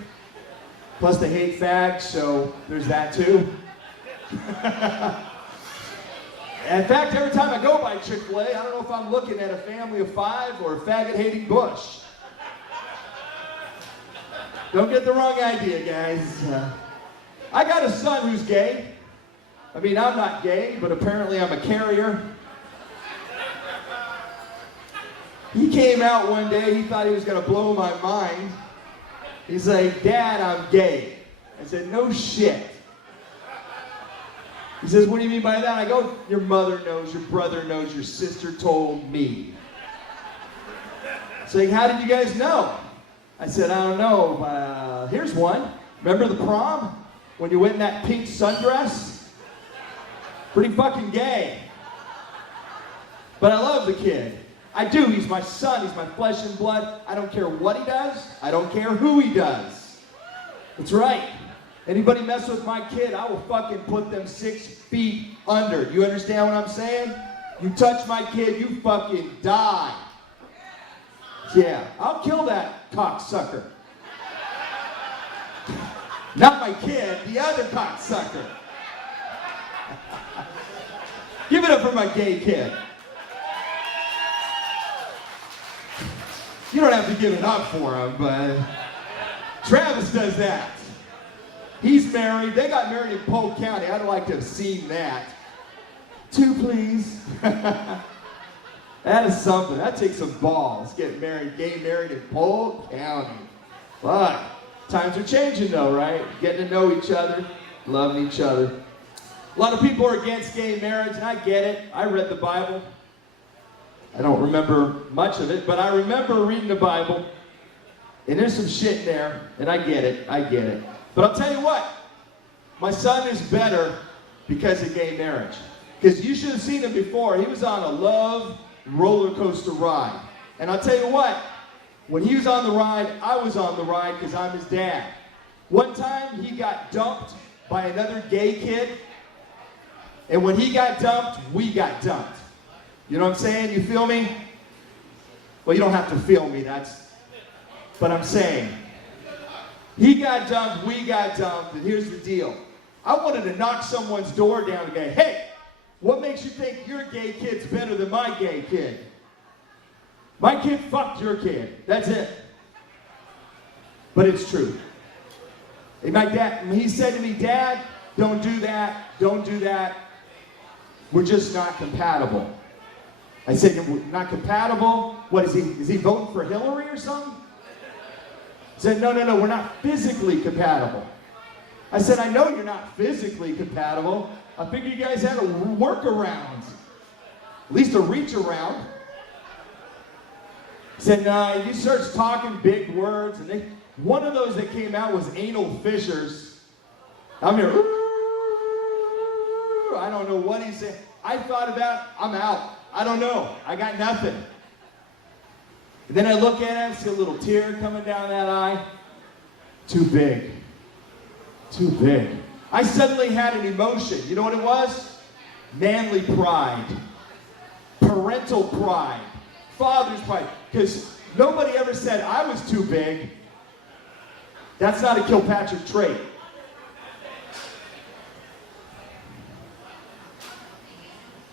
Plus they hate fags, so there's that too. In fact, every time I go by Chick-fil-A, I don't know if I'm looking at a family of 5 or a faggot-hating bush. Don't get the wrong idea, guys. I got a son who's gay. I mean, I'm not gay, but apparently I'm a carrier. He came out one day, he thought he was going to blow my mind. He's like, Dad, I'm gay. I said, no shit. He says, what do you mean by that? I go, your mother knows, your brother knows, your sister told me. It's like, how did you guys know? I said, I don't know. Here's one. Remember the prom? when you're wearing that pink sundress. Pretty fucking gay. But I love the kid. I do. He's my son. He's my flesh and blood. I don't care what he does. I don't care who he does. That's right. Anybody mess with my kid, I will fucking put them 6 feet under. You understand what I'm saying? You touch my kid, you fucking die. Yeah, I'll kill that cocksucker. Not my kid, the other cocksucker. Give it up for my gay kid. You don't have to give it up for him, but Travis does that. He's married. They got married in Polk County. I'd like to have seen that. 2, please. That is something. That takes some balls. Get married, gay married in Polk County. Fuck. Times are changing though, right? Getting to know each other, loving each other. A lot of people are against gay marriage, and I get it. I read the Bible. I don't remember much of it, but I remember reading the Bible, and there's some shit there, and I get it. I get it. But I'll tell you what, my son is better because of gay marriage. Because you should have seen him before. He was on a love roller coaster ride. And I'll tell you what, when he was on the ride, I was on the ride because I'm his dad. One time he got dumped by another gay kid. And when he got dumped, we got dumped. You know what I'm saying? You feel me? Well, you don't have to feel me, but I'm saying. He got dumped, we got dumped, and here's the deal. I wanted to knock someone's door down and go, hey, what makes you think your gay kid's better than my gay kid? My kid fucked your kid. That's it. But it's true. And my dad, he said to me, Dad, don't do that, don't do that. We're just not compatible. I said, we're not compatible? What is he voting for Hillary or something? He said, no, we're not physically compatible. I said, I know you're not physically compatible. I figured you guys had a workaround. At least a reach around. He said, no, you starts talking big words, and one of those that came out was anal fissures. I'm here, I don't know what he said. I thought about, I'm out. I don't know. I got nothing. And then I look at him, see a little tear coming down that eye. Too big. Too big. I suddenly had an emotion. You know what it was? Manly pride. Parental pride. Father's pride. Because nobody ever said I was too big. That's not a Kilpatrick trait.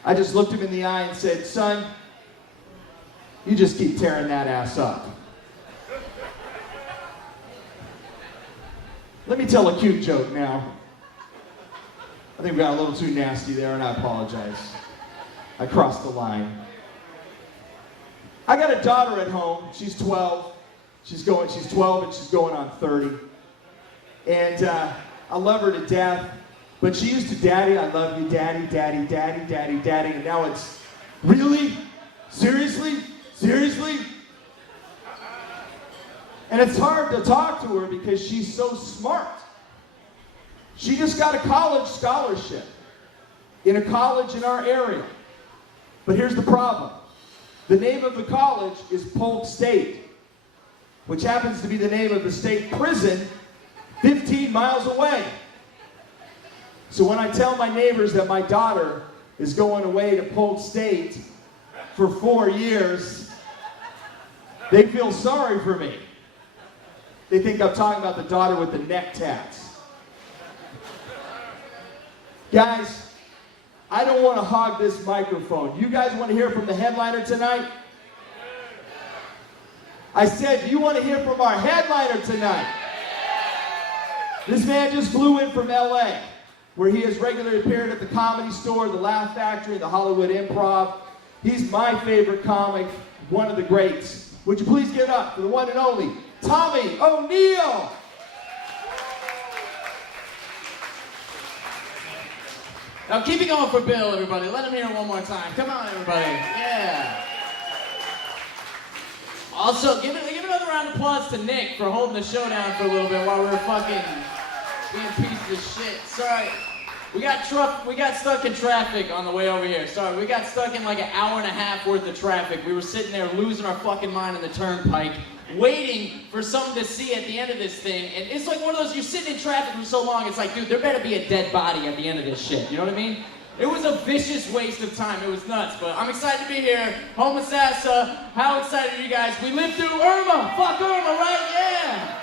I just looked him in the eye and said, son, you just keep tearing that ass up. Let me tell a cute joke now. I think we got a little too nasty there, and I apologize. I crossed the line. I got a daughter at home. She's 12. She's 12 and she's going on 30. And I love her to death. But she used to daddy, I love you, daddy, daddy, daddy, daddy, daddy. And now it's, really? Seriously? Seriously? And it's hard to talk to her because she's so smart. She just got a college scholarship in a college in our area. But here's the problem. The name of the college is Polk State, which happens to be the name of the state prison 15 miles away. So when I tell my neighbors that my daughter is going away to Polk State for 4 years, they feel sorry for me. They think I'm talking about the daughter with the neck tats. Guys, I don't want to hog this microphone. You guys want to hear from the headliner tonight? I said, do you want to hear from our headliner tonight? This man just flew in from LA, where he has regularly appeared at the Comedy Store, the Laugh Factory, the Hollywood Improv. He's my favorite comic, one of the greats. Would you please give it up for the one and only Tommy O'Neill? Now keep it going for Bill, everybody. Let him hear it one more time. Come on, everybody. Yeah. Also, give another round of applause to Nick for holding the show down for a little bit while we were fucking Being pieces of shit. Sorry. We got stuck in traffic on the way over here. Sorry, we got stuck in like an hour and a half worth of traffic. We were sitting there losing our fucking mind on the turnpike, waiting for something to see at the end of this thing. And it's like one of those, you're sitting in traffic for so long, it's like, dude, there better be a dead body at the end of this shit. You know what I mean? It was a vicious waste of time. It was nuts. But I'm excited to be here. Home of Sassa. How excited are you guys? We lived through Irma. Fuck Irma, right? Yeah.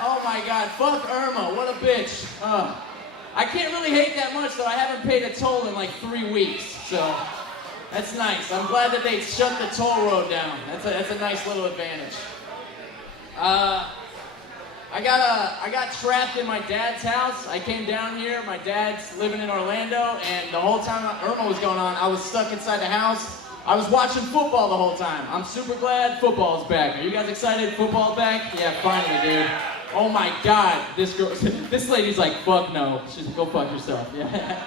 Oh my God. Fuck Irma. What a bitch. I can't really hate that much, though. I haven't paid a toll in like 3 weeks. So that's nice. I'm glad that they shut the toll road down. That's a nice little advantage. I got trapped in my dad's house. I came down here. My dad's living in Orlando, and the whole time Irma was going on, I was stuck inside the house. I was watching football the whole time. I'm super glad football's back. Are you guys excited football's back? Yeah, finally, dude. Oh my God, this lady's like, fuck no. She's like, go fuck yourself. Yeah.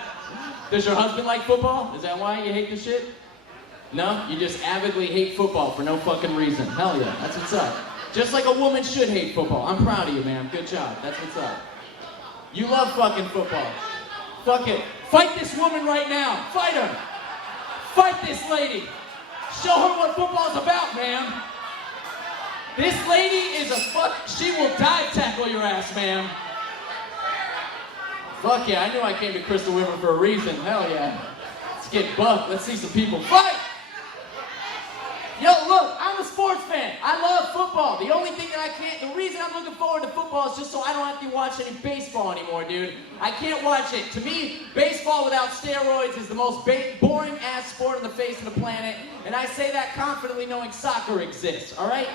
Does your husband like football? Is that why you hate this shit? No? You just avidly hate football for no fucking reason. Hell yeah, that's what's up. Just like a woman should hate football. I'm proud of you, man. Good job. That's what's up. You love fucking football. Fuck it. Fight this woman right now. Fight her. Fight this lady. Show her what football's about, man. This lady is a she will dive tackle your ass, man. Fuck yeah, I knew I came to Crystal River for a reason. Hell yeah. Let's get buffed. Let's see some people fight. Yo, look, I'm a sports fan. I love football. The only thing that the reason I'm looking forward to football is just so I don't have to watch any baseball anymore, dude. I can't watch it. To me, baseball without steroids is the most boring-ass sport on the face of the planet, and I say that confidently knowing soccer exists, all right?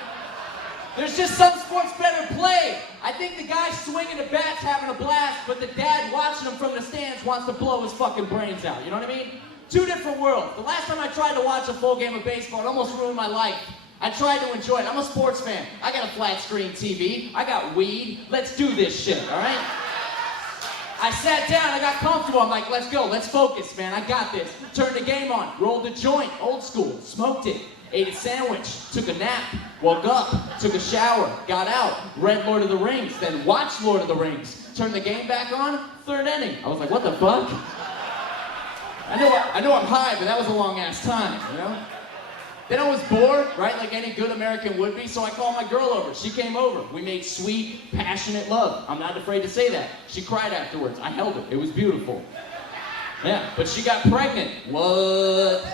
There's just some sports better played. I think the guy swinging the bat's having a blast, but the dad watching him from the stands wants to blow his fucking brains out. You know what I mean? Two different worlds. The last time I tried to watch a full game of baseball, it almost ruined my life. I tried to enjoy it. I'm a sports fan. I got a flat screen TV. I got weed. Let's do this shit, all right? I sat down. I got comfortable. I'm like, let's go. Let's focus, man. I got this. Turned the game on. Rolled a joint. Old school. Smoked it. Ate a sandwich, took a nap, woke up, took a shower, got out, read Lord of the Rings, then watched Lord of the Rings, turned the game back on, third inning. I was like, what the fuck? I know I'm high, but that was a long ass time, you know? Then I was bored, right, like any good American would be, so I called my girl over. She came over. We made sweet, passionate love. I'm not afraid to say that. She cried afterwards. I held her. It was beautiful. Yeah, but she got pregnant. What?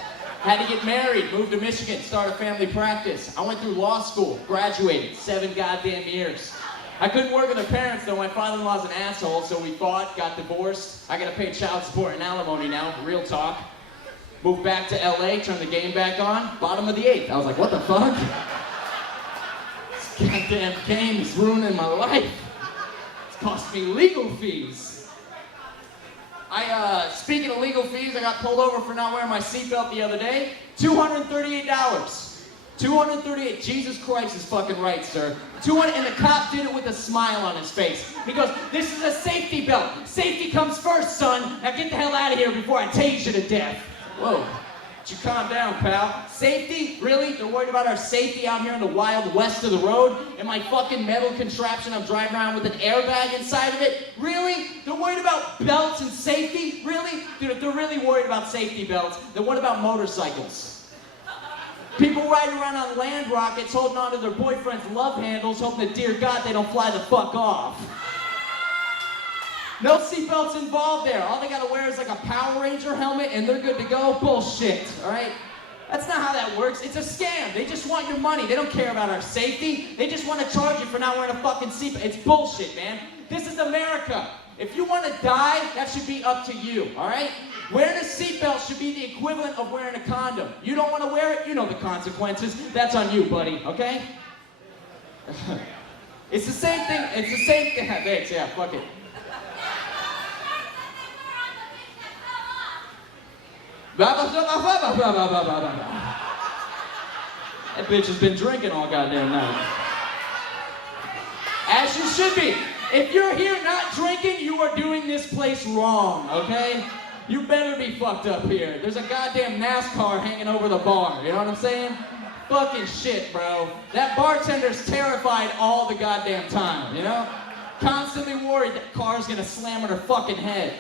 Had to get married, moved to Michigan, start a family practice. I went through law school, graduated, 7 goddamn years. I couldn't work with her parents though. My father-in-law's an asshole, so we fought, got divorced. I gotta pay child support and alimony now, real talk. Moved back to LA, turned the game back on, bottom of the 8th. I was like, what the fuck? This goddamn game is ruining my life. It's cost me legal fees. Speaking of legal fees, I got pulled over for not wearing my seatbelt the other day. $238. $238. Jesus Christ is fucking right, sir. And the cop did it with a smile on his face. He goes, this is a safety belt. Safety comes first, son. Now get the hell out of here before I tase you to death. Whoa. You calm down, pal. Safety? Really? They're worried about our safety out here in the wild west of the road? And my fucking metal contraption I'm driving around with an airbag inside of it? Really? They're worried about belts and safety? Really? Dude, if they're really worried about safety belts, then what about motorcycles? People riding around on land rockets holding onto their boyfriend's love handles, hoping that, dear God, they don't fly the fuck off. No seatbelts involved there. All they gotta wear is like a Power Ranger helmet and they're good to go. Bullshit, all right? That's not how that works. It's a scam. They just want your money. They don't care about our safety. They just want to charge you for not wearing a fucking seatbelt. It's bullshit, man. This is America. If you want to die, that should be up to you, all right? Wearing a seatbelt should be the equivalent of wearing a condom. You don't want to wear it, you know the consequences. That's on you, buddy, okay? It's the same thing. It's the same thing. Thanks, yeah, fuck it. That bitch has been drinking all goddamn night. As you should be. If you're here not drinking, you are doing this place wrong, okay? You better be fucked up here. There's a goddamn NASCAR hanging over the bar, you know what I'm saying? Fucking shit, bro. That bartender's terrified all the goddamn time, you know? Constantly worried that car's gonna slam on her fucking head.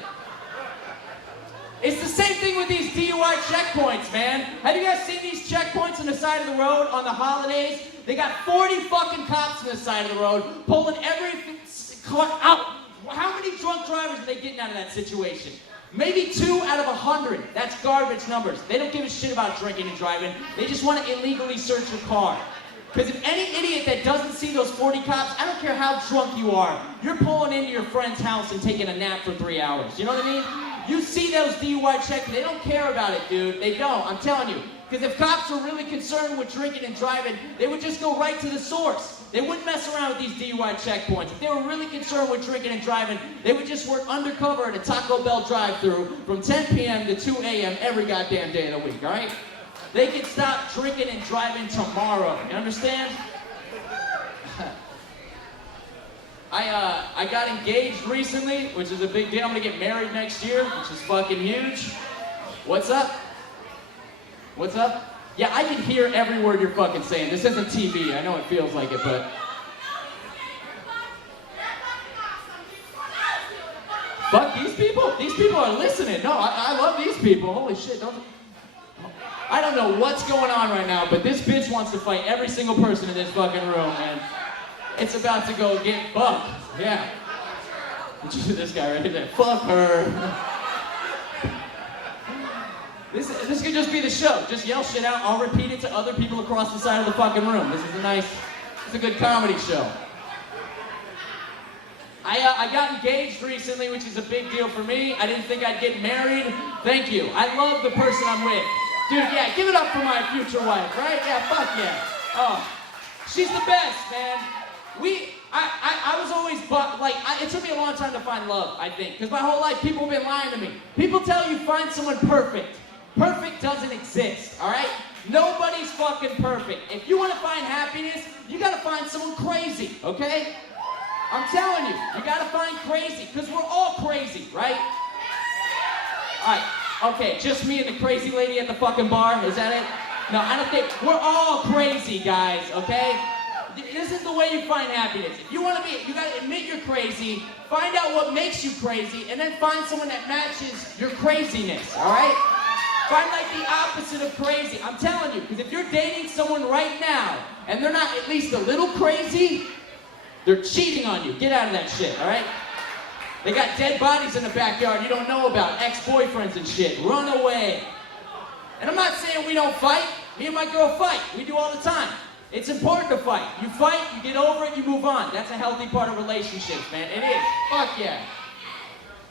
It's the same thing with these DUI checkpoints, man. Have you guys seen these checkpoints on the side of the road on the holidays? They got 40 fucking cops on the side of the road pulling every car out. How many drunk drivers are they getting out of that situation? Maybe 2 out of 100. That's garbage numbers. They don't give a shit about drinking and driving. They just want to illegally search your car. Because if any idiot that doesn't see those 40 cops, I don't care how drunk you are, you're pulling into your friend's house and taking a nap for 3 hours. You know what I mean? You see those DUI checks, they don't care about it, dude. They don't, I'm telling you. Because if cops were really concerned with drinking and driving, they would just go right to the source. They wouldn't mess around with these DUI checkpoints. If they were really concerned with drinking and driving, they would just work undercover at a Taco Bell drive-thru from 10 p.m. to 2 a.m. every goddamn day of the week, all right? They can stop drinking and driving tomorrow. You understand? I got engaged recently, which is a big deal. I'm gonna get married next year, which is fucking huge. What's up? What's up? Yeah, I can hear every word you're fucking saying. This isn't TV. I know it feels like it, but... Fuck these people? These people are listening. No, I love these people. Holy shit, don't... I don't know what's going on right now, but this bitch wants to fight every single person in this fucking room, and it's about to go get bucked. Yeah. This guy right there. Fuck her. This could just be the show. Just yell shit out. I'll repeat it to other people across the side of the fucking room. This is it's a good comedy show. I got engaged recently, which is a big deal for me. I didn't think I'd get married. Thank you. I love the person I'm with. Dude, yeah, give it up for my future wife, right? Yeah, fuck yeah. Oh, she's the best, man. I was always, it took me a long time to find love, I think. Because my whole life, people have been lying to me. People tell you find someone perfect. Perfect doesn't exist, all right? Nobody's fucking perfect. If you want to find happiness, you got to find someone crazy, okay? I'm telling you, you got to find crazy. Because we're all crazy, right? All right. Okay, just me and the crazy lady at the fucking bar, is that it? No, I don't think, we're all crazy, guys, okay? This is the way you find happiness. If you want to be, you gotta admit you're crazy, find out what makes you crazy, and then find someone that matches your craziness, all right? Find like the opposite of crazy. I'm telling you, because if you're dating someone right now, and they're not at least a little crazy, they're cheating on you. Get out of that shit, all right? They got dead bodies in the backyard you don't know about, ex-boyfriends and shit. Run away. And I'm not saying we don't fight. Me and my girl fight. We do all the time. It's important to fight. You fight, you get over it, you move on. That's a healthy part of relationships, man. It is. Fuck yeah.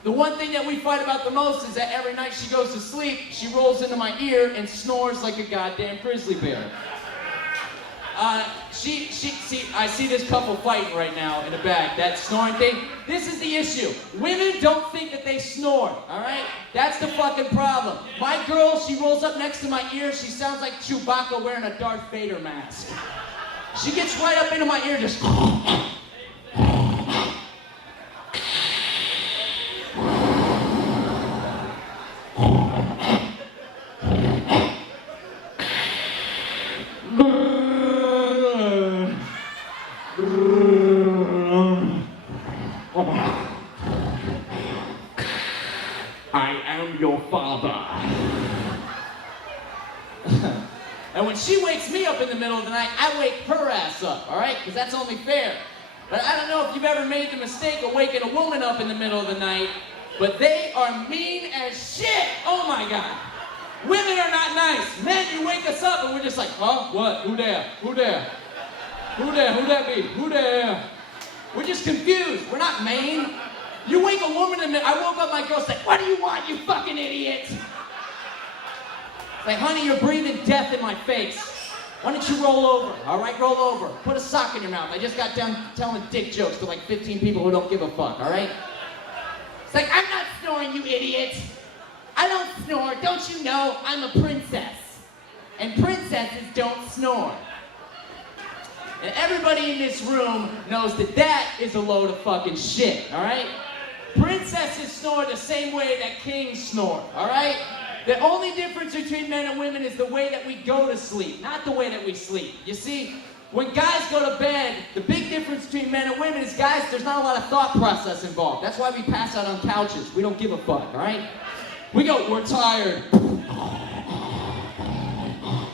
The one thing that we fight about the most is that every night she goes to sleep, she rolls into my ear and snores like a goddamn grizzly bear. I see this couple fighting right now in the back, that snoring thing. This is the issue. Women don't think that they snore, all right? That's the fucking problem. My girl, she rolls up next to my ear, she sounds like Chewbacca wearing a Darth Vader mask. She gets right up into my ear, just... I am your father. And when she wakes me up in the middle of the night, I wake her ass up, all right? Because that's only fair. But I don't know if you've ever made the mistake of waking a woman up in the middle of the night, but they are mean as shit. Oh my God. Women are not nice. Men, you wake us up and we're just like, huh? What? Who there? Who there? Who there? Who that be? Who there? We're just confused. We're not mean. You wake a woman in the... I woke up, my girl's like, what do you want, you fucking idiot? It's like, honey, you're breathing death in my face. Why don't you roll over? All right, roll over. Put a sock in your mouth. I just got done telling dick jokes to like 15 people who don't give a fuck, all right? It's like, I'm not snoring, you idiot. I don't snore. Don't you know I'm a princess? And princesses don't snore. And everybody in this room knows that that is a load of fucking shit, all right? Princesses snore the same way that kings snore, all right? The only difference between men and women is the way that we go to sleep, not the way that we sleep. You see, when guys go to bed, the big difference between men and women is, guys, there's not a lot of thought process involved. That's why we pass out on couches. We don't give a fuck, all right? We go, we're tired.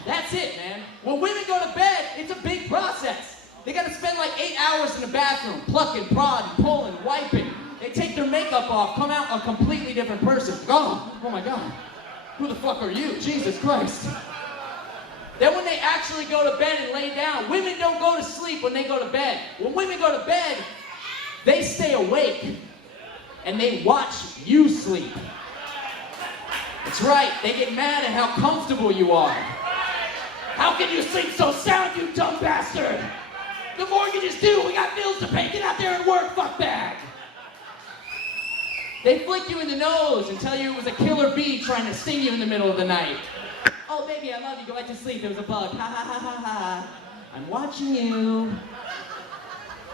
That's it, man. When women go to bed, it's a big process. They gotta spend like 8 hours in the bathroom, plucking, prodding, pulling, wiping. They take their makeup off, come out a completely different person. Oh my God. Who the fuck are you? Jesus Christ. Then when they actually go to bed and lay down, women don't go to sleep when they go to bed. When women go to bed, they stay awake and they watch you sleep. That's right, they get mad at how comfortable you are. How can you sleep so sound, you dumb bastard? The mortgage is due, we got bills to pay, get out there and work, fuckbag. They flick you in the nose and tell you it was a killer bee trying to sting you in the middle of the night. Oh baby, I love you, go back to sleep, there was a bug, ha ha ha ha ha. I'm watching you.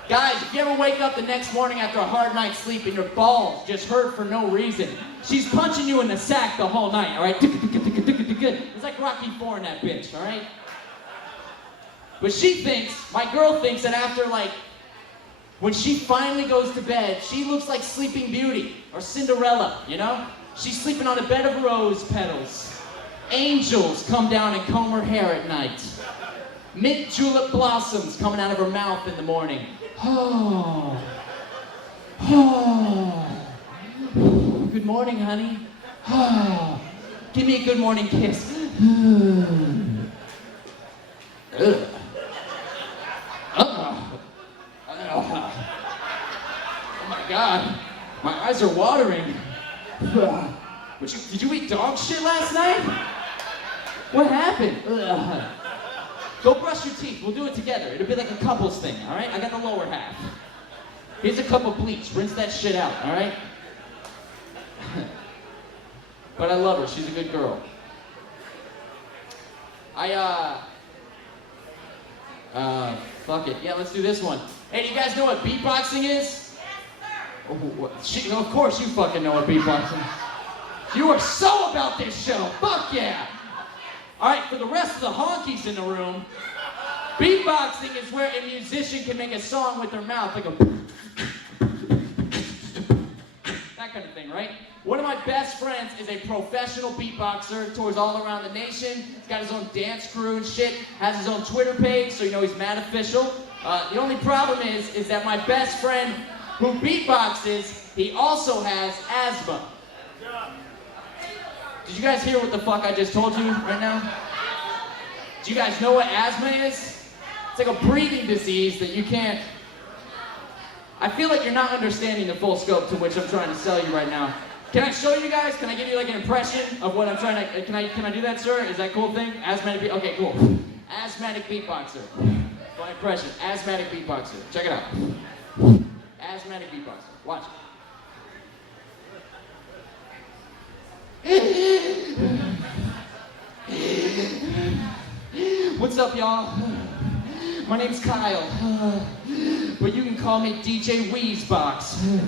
Guys, if you ever wake up the next morning after a hard night's sleep and your balls just hurt for no reason, she's punching you in the sack the whole night, all right? It's like Rocky IV in that bitch, all right? But she thinks, my girl thinks that after when she finally goes to bed, she looks like Sleeping Beauty or Cinderella, you know? She's sleeping on a bed of rose petals. Angels come down and comb her hair at night. Mint julep blossoms coming out of her mouth in the morning. Oh. Good morning, honey. Oh. Give me a good morning kiss. Ugh. Oh my God, my eyes are watering. Did you eat dog shit last night? What happened? Ugh. Go brush your teeth, we'll do it together. It'll be like a couples thing, all right? I got the lower half. Here's a cup of bleach, rinse that shit out, all right? But I love her, she's a good girl. Fuck it, yeah, let's do this one. Hey, do you guys know what beatboxing is? Oh, of course you fucking know what beatboxing is. You are so about this show, fuck yeah! Alright, for the rest of the honkies in the room, beatboxing is where a musician can make a song with their mouth, like a that kind of thing, right? One of my best friends is a professional beatboxer, tours all around the nation. He's got his own dance crew and shit, has his own Twitter page, so you know he's mad official. The only problem is that my best friend who beatboxes, he also has asthma. Did you guys hear what the fuck I just told you right now? Do you guys know what asthma is? It's like a breathing disease that you can't... I feel like you're not understanding the full scope to which I'm trying to sell you right now. Can I show you guys? Can I give you like an impression of what I'm trying to... Can I do that, sir? Is that a cool thing? Asthmatic... Okay, cool. Asthmatic beatboxer. My impression. Asthmatic beatboxer. Check it out. Asthmatic beatboxer. Watch it. What's up, y'all? My name's Kyle, but you can call me DJ Wheezebox,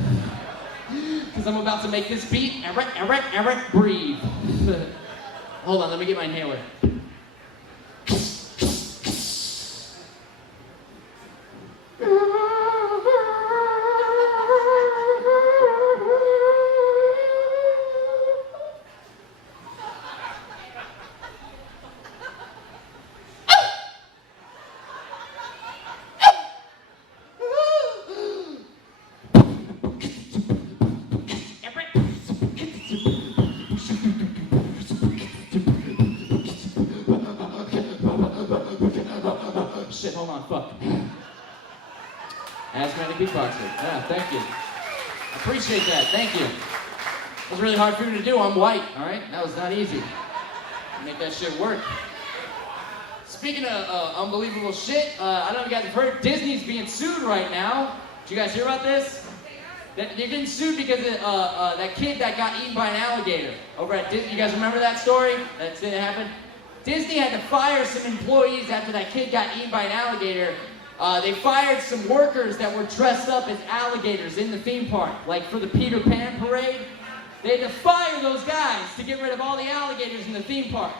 because I'm about to make this beat. Eric, breathe. Hold on, let me get my inhaler. Shit, hold on, fuck. Asthmatic beatboxer. Yeah, thank you. I appreciate that, thank you. It was really hard for me to do, I'm white, all right? That was not easy. Make that shit work. Speaking of unbelievable shit, I don't know if you guys have heard, Disney's being sued right now. Did you guys hear about this? They're getting sued because of that kid that got eaten by an alligator over at Disney. You guys remember that story? That happened? Disney had to fire some employees after that kid got eaten by an alligator. They fired some workers that were dressed up as alligators in the theme park, like for the Peter Pan parade. They had to fire those guys to get rid of all the alligators in the theme park.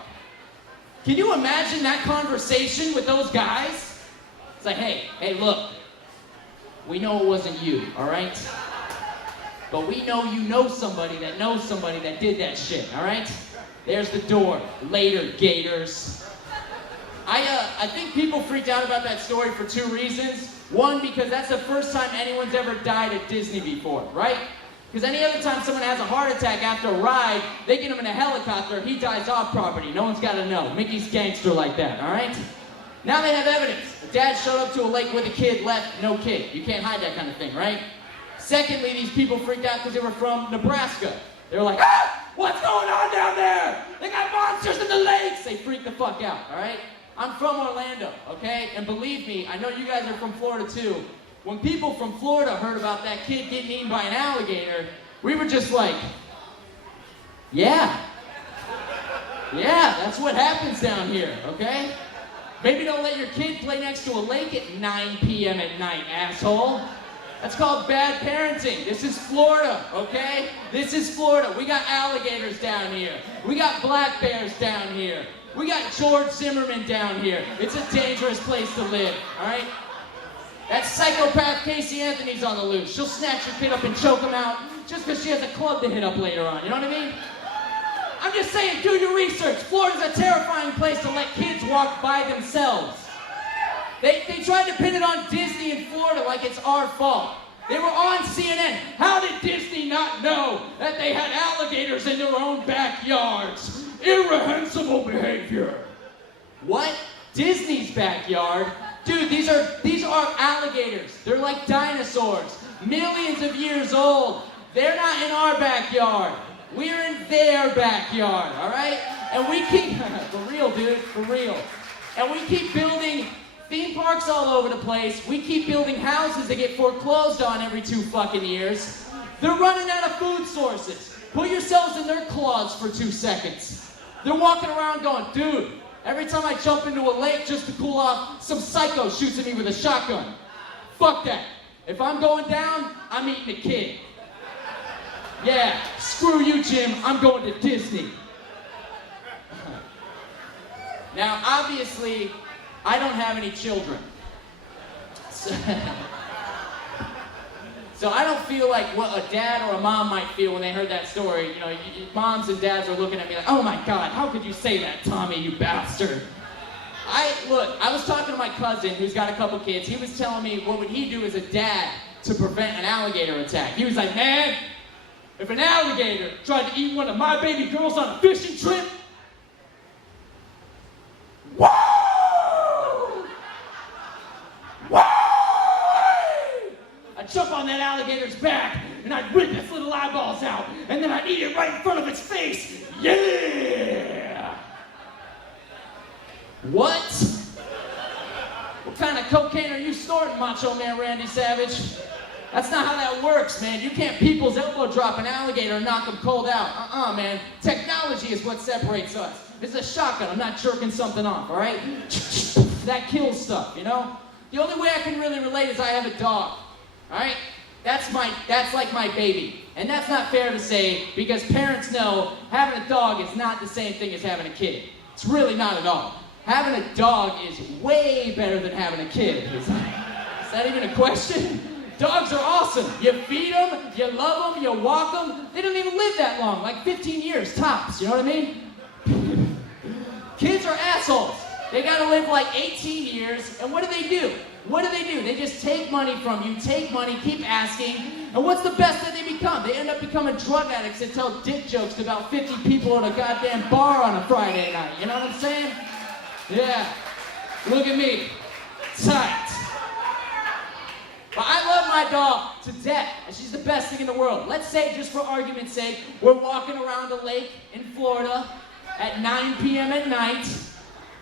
Can you imagine that conversation with those guys? It's like, hey, look, we know it wasn't you, all right? But we know you know somebody that did that shit, all right? There's the door. Later, gators. I think people freaked out about that story for two reasons. One, because that's the first time anyone's ever died at Disney before, right? Because any other time someone has a heart attack after a ride, they get him in a helicopter, he dies off property. No one's got to know. Mickey's gangster like that, all right? Now they have evidence. A dad showed up to a lake with a kid, left, no kid. You can't hide that kind of thing, right? Secondly, these people freaked out because they were from Nebraska. They were like, what's going on down there? They got monsters in the lakes. They freaked the fuck out, all right? I'm from Orlando, okay? And believe me, I know you guys are from Florida too. When people from Florida heard about that kid getting eaten by an alligator, we were just like, yeah, that's what happens down here, okay? Maybe don't let your kid play next to a lake at 9 p.m. at night, asshole. That's called bad parenting. This is Florida, okay? This is Florida. We got alligators down here. We got black bears down here. We got George Zimmerman down here. It's a dangerous place to live, all right? That psychopath Casey Anthony's on the loose. She'll snatch your kid up and choke him out just because she has a club to hit up later on. You know what I mean? I'm just saying, do your research. Florida's a terrifying place to let kids walk by themselves. They tried to pin it on Disney in Florida like it's our fault. They were on CNN. How did Disney not know that they had alligators in their own backyards? Irrehensible behavior. What? Disney's backyard? Dude, these are alligators. They're like dinosaurs. Millions of years old. They're not in our backyard. We're in their backyard, all right? And we keep, for real, dude, for real. And we keep building theme parks all over the place. We keep building houses that get foreclosed on every 2 fucking years. They're running out of food sources. Put yourselves in their claws for 2 seconds. They're walking around going, dude, every time I jump into a lake just to cool off, some psycho shoots at me with a shotgun. Fuck that. If I'm going down, I'm eating a kid. Yeah, screw you, Jim. I'm going to Disney. Now, obviously, I don't have any children. So I don't feel like what a dad or a mom might feel when they heard that story. You know, moms and dads are looking at me like, oh my God, how could you say that, Tommy, you bastard? I was talking to my cousin who's got a couple kids. He was telling me what would he do as a dad to prevent an alligator attack. He was like, man, if an alligator tried to eat one of my baby girls on a fishing trip, whoa! I'd jump on that alligator's back, and I'd rip its little eyeballs out, and then I'd eat it right in front of its face. Yeah! What? What kind of cocaine are you snorting, Macho Man Randy Savage? That's not how that works, man. You can't people's elbow drop an alligator and knock them cold out. Man. Technology is what separates us. It's a shotgun. I'm not jerking something off, all right? That kills stuff, you know? The only way I can really relate is I have a dog. All right? That's like my baby. And that's not fair to say because parents know having a dog is not the same thing as having a kid. It's really not at all. Having a dog is way better than having a kid. Is that even a question? Dogs are awesome. You feed them, you love them, you walk them. They don't even live that long, like 15 years tops. You know what I mean? Kids are assholes. They gotta live like 18 years, and what do? What do? They just take money from you, take money, keep asking, and what's the best that they become? They end up becoming drug addicts that tell dick jokes to about 50 people at a goddamn bar on a Friday night. You know what I'm saying? Yeah. Look at me. Tight. But I love my dog to death, and she's the best thing in the world. Let's say, just for argument's sake, we're walking around a lake in Florida at 9 p.m. at night,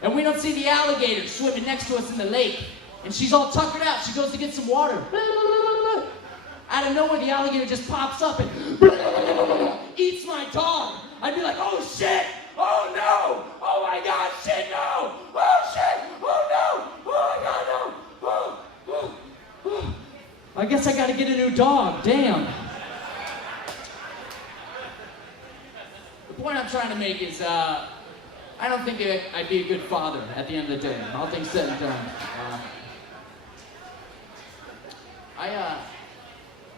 and we don't see the alligator swimming next to us in the lake. And she's all tuckered out. She goes to get some water. Out of nowhere, the alligator just pops up and eats my dog. I'd be like, oh shit! Oh no! Oh my God! Shit, no! Oh shit! Oh no! Oh my God, no! I guess I gotta get a new dog. Damn. trying to make is, I don't think I'd be a good father at the end of the day. All things said and done.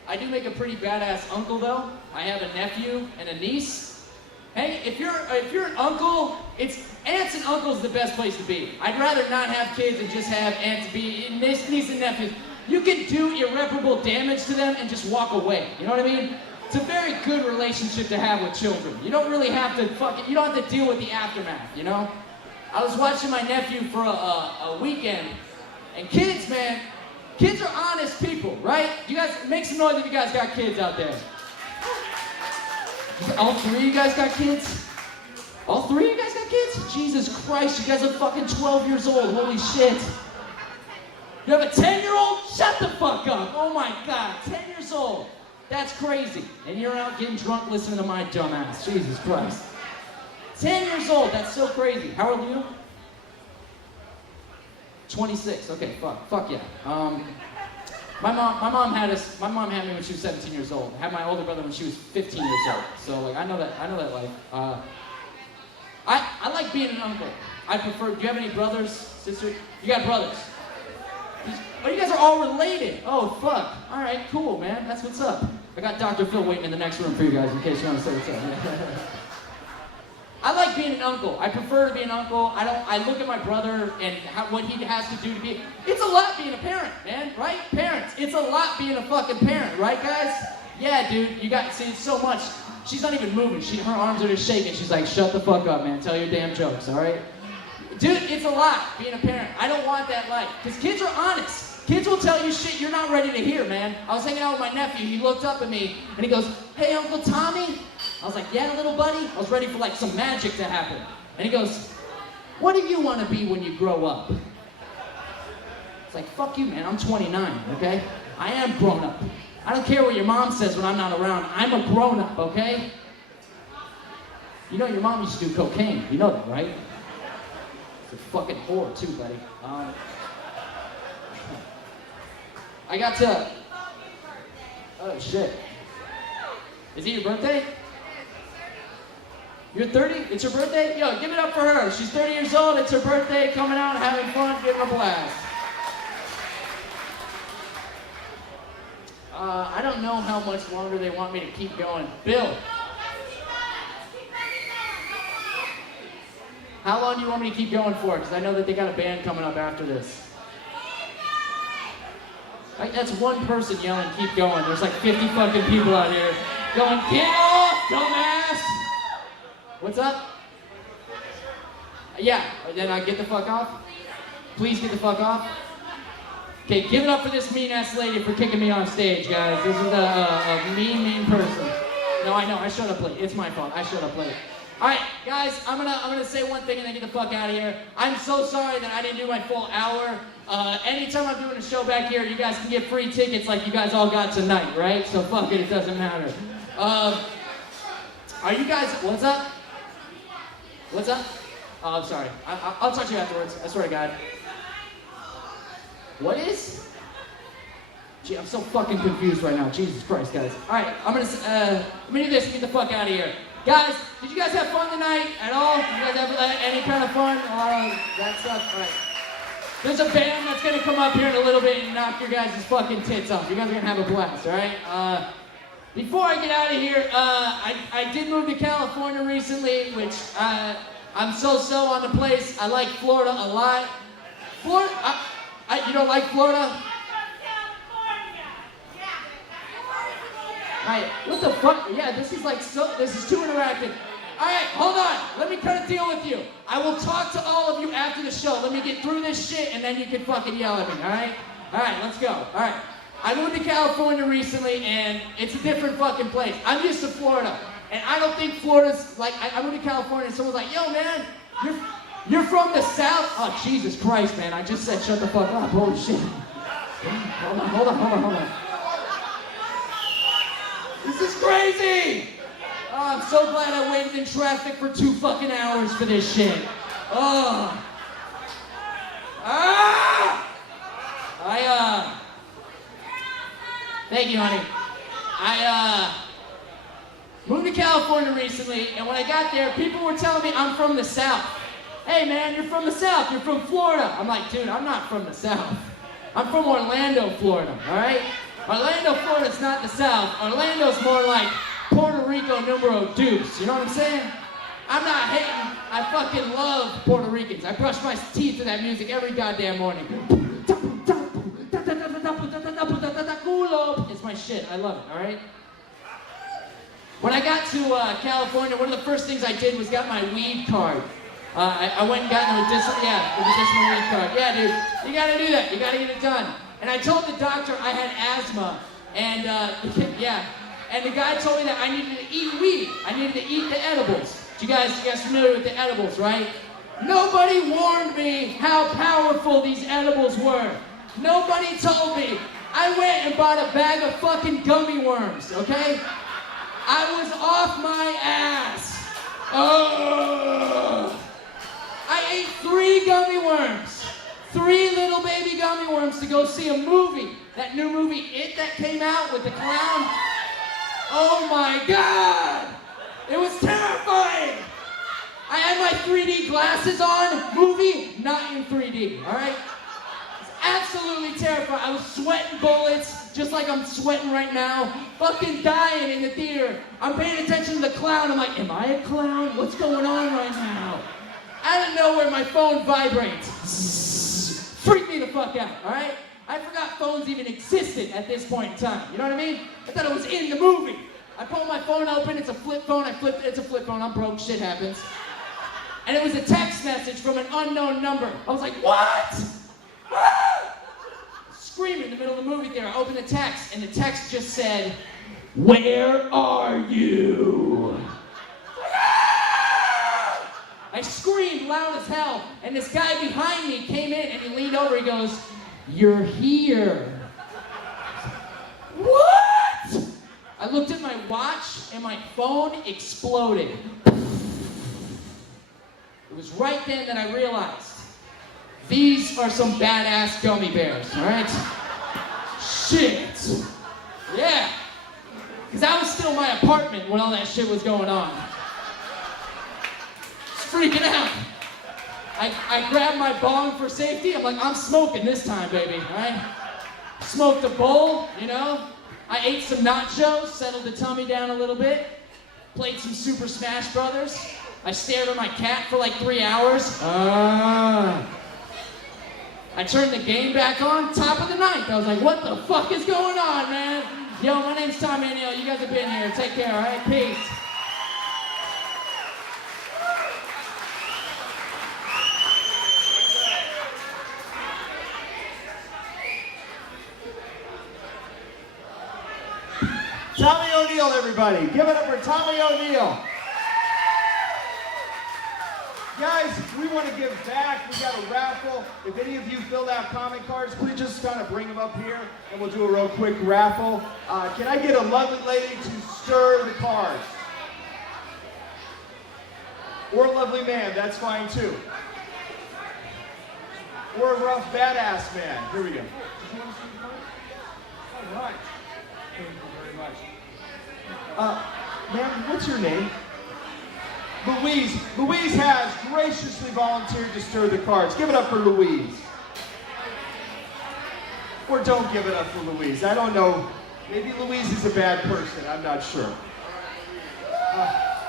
I do make a pretty badass uncle though. I have a nephew and a niece. Hey, if you're an uncle, aunts and uncles the best place to be. I'd rather not have kids and just have aunts niece and nephews. You can do irreparable damage to them and just walk away. You know what I mean? It's a very good relationship to have with children. You don't really have to you don't have to deal with the aftermath, you know? I was watching my nephew for a weekend, and kids, man, kids are honest people, right? You guys, make some noise if you guys got kids out there. All three of you guys got kids? All three of you guys got kids? Jesus Christ, you guys are fucking 12 years old, holy shit. You have a 10-year-old? Shut the fuck up. Oh my God, 10 years old. That's crazy. And you're out getting drunk listening to my dumb ass. Jesus Christ. 10 years old, that's so crazy. How old are you? 26, okay, fuck yeah. My mom had me when she was 17 years old. I had my older brother when she was 15 years old. So like I know that life. I like being an uncle. I prefer, do you have any brothers, sisters? You got brothers? Oh, you guys are all related. Oh, fuck. All right, cool, man. That's what's up. I got Dr. Phil waiting in the next room for you guys in case you want to say what's up. I like being an uncle. I prefer to be an uncle. I look at my brother and what he has to do to be. It's a lot being a parent, man, right? Parents. It's a lot being a fucking parent, right, guys? Yeah, dude. You got to see so much. She's not even moving. Her arms are just shaking. She's like, shut the fuck up, man. Tell your damn jokes, all right? Dude, it's a lot being a parent. I don't want that life. Because kids are honest. Kids will tell you shit you're not ready to hear, man. I was hanging out with my nephew. He looked up at me and he goes, hey, Uncle Tommy. I was like, yeah, little buddy. I was ready for like some magic to happen. And he goes, what do you want to be when you grow up? It's like, fuck you, man. I'm 29, okay? I am grown up. I don't care what your mom says when I'm not around. I'm a grown up, okay? You know your mom used to do cocaine. You know that, right? It's a fucking whore, too, buddy. I got to... Oh, shit. Is it your birthday? You're 30? It's her birthday? Yo, give it up for her. She's 30 years old. It's her birthday. Coming out, having fun, getting a blast. I don't know how much longer they want me to keep going. Bill. How long do you want me to keep going for? Because I know that they got a band coming up after this. That's one person yelling, keep going. There's like 50 fucking people out here going, get off, dumbass! What's up? Yeah, then I get the fuck off? Please get the fuck off? Okay, give it up for this mean-ass lady for kicking me off stage, guys. This is a mean person. No, I know, I showed up late. It's my fault, I showed up late. Alright, guys, I'm gonna say one thing and then get the fuck out of here. I'm so sorry that I didn't do my full hour. Anytime I'm doing a show back here, you guys can get free tickets like you guys all got tonight, right? So fuck it, it doesn't matter. Are you guys, what's up? What's up? Oh, I'm sorry. I'll talk to you afterwards, I swear to God. What is? Gee, I'm so fucking confused right now. Jesus Christ, guys. Alright, I'm gonna do this and get the fuck out of here. Guys, did you guys have fun tonight at all? Did you guys have any kind of fun? That stuff? Alright. There's a band that's gonna come up here in a little bit and knock your guys' fucking tits off. You guys are gonna have a blast, alright? Before I get out of here, I did move to California recently, which I'm so on the place. I like Florida a lot. Florida, you don't like Florida? Alright, what the fuck? Yeah, this is too interactive. Alright, hold on. Let me cut a deal with you. I will talk to all of you after the show. Let me get through this shit and then you can fucking yell at me, alright? Alright, let's go. Alright. I moved to California recently and it's a different fucking place. I'm used to Florida. And I don't think Florida's like, I moved to California and someone's like, yo man, you're from the South? Oh, Jesus Christ, man. I just said shut the fuck up. Holy shit. Hold on. This is crazy! Oh, I'm so glad I waited in traffic for 2 fucking hours for this shit. Oh. Thank you, honey. I moved to California recently, and when I got there, people were telling me I'm from the South. Hey man, you're from the South, you're from Florida. I'm like, dude, I'm not from the South. I'm from Orlando, Florida, all right? Orlando, Florida's not the South. Orlando's more like Puerto Rico numero dos, you know what I'm saying? I'm not hating, I fucking love Puerto Ricans. I brush my teeth to that music every goddamn morning. It's my shit, I love it, all right? When I got to California, one of the first things I did was got my weed card. I went and got a medicinal weed card. Yeah, dude, you gotta do that. You gotta get it done. And I told the doctor I had asthma, and and the guy told me that I needed to eat weed. I needed to eat the edibles. You guys familiar with the edibles, right? Nobody warned me how powerful these edibles were. Nobody told me. I went and bought a bag of fucking gummy worms, okay? I was off my ass. Oh. I ate 3 gummy worms. 3 little baby gummy worms to go see a movie. That new movie, It, that came out with the clown. Oh my God. It was terrifying. I had my 3D glasses on. Movie, not in 3D, all right? Absolutely terrified. I was sweating bullets, just like I'm sweating right now. Fucking dying in the theater. I'm paying attention to the clown. I'm like, am I a clown? What's going on right now? Out of nowhere, my phone vibrates. Freak me the fuck out, all right? I forgot phones even existed at this point in time. You know what I mean? I thought it was in the movie. I pull my phone open. It's a flip phone. It's a flip phone. I'm broke. Shit happens. And it was a text message from an unknown number. I was like, what? Screaming in the middle of the movie theater. I opened the text, and the text just said, "Where are you?" I screamed loud as hell, and this guy behind me came in, and he leaned over. He goes, "You're here." What? I looked at my watch, and my phone exploded. It was right then that I realized these are some badass gummy bears, all right? Shit. Yeah. Because I was still in my apartment when all that shit was going on. Freaking out. I grabbed my bong for safety. I'm like, I'm smoking this time, baby, all right? Smoked a bowl, you know? I ate some nachos, settled the tummy down a little bit. Played some Super Smash Brothers. I stared at my cat for like 3 hours. I turned the game back on, top of the ninth. I was like, what the fuck is going on, man? Yo, my name's Tommy and Neil. You guys have been here. Take care, all right? Peace. Tommy O'Neill, everybody. Give it up for Tommy O'Neill. Guys, we want to give back. We got a raffle. If any of you filled out comment cards, please just kind of bring them up here, and we'll do a real quick raffle. Can I get a lovely lady to stir the cards? Or a lovely man, that's fine too. Or a rough, badass man. Here we go. All right. Thank you very much. Ma'am, what's your name? Louise. Louise has graciously volunteered to stir the cards. Give it up for Louise. Or don't give it up for Louise. I don't know. Maybe Louise is a bad person. I'm not sure.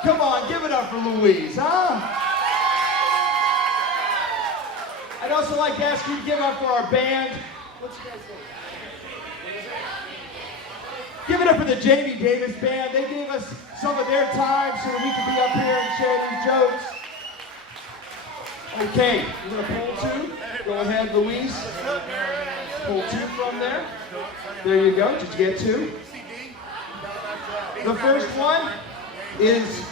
Come on, give it up for Louise, huh? I'd also like to ask you to give up for our band. What's your guys' name? Give it up for the Jamie Davis Band. They gave us some of their time so that we could be up here and share these jokes. Okay, we're gonna pull 2. Go ahead, Louise. Pull 2 from there. There you go. Did you get 2? The first one is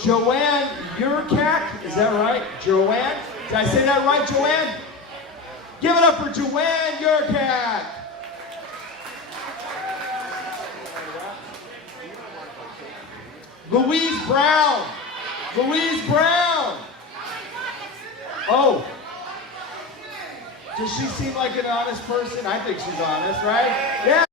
Joanne Urquhart. Is that right? Joanne? Did I say that right, Joanne? Give it up for Joanne Urquhart. Louise Brown. Louise Brown. Oh. Does she seem like an honest person? I think she's honest, right? Yeah.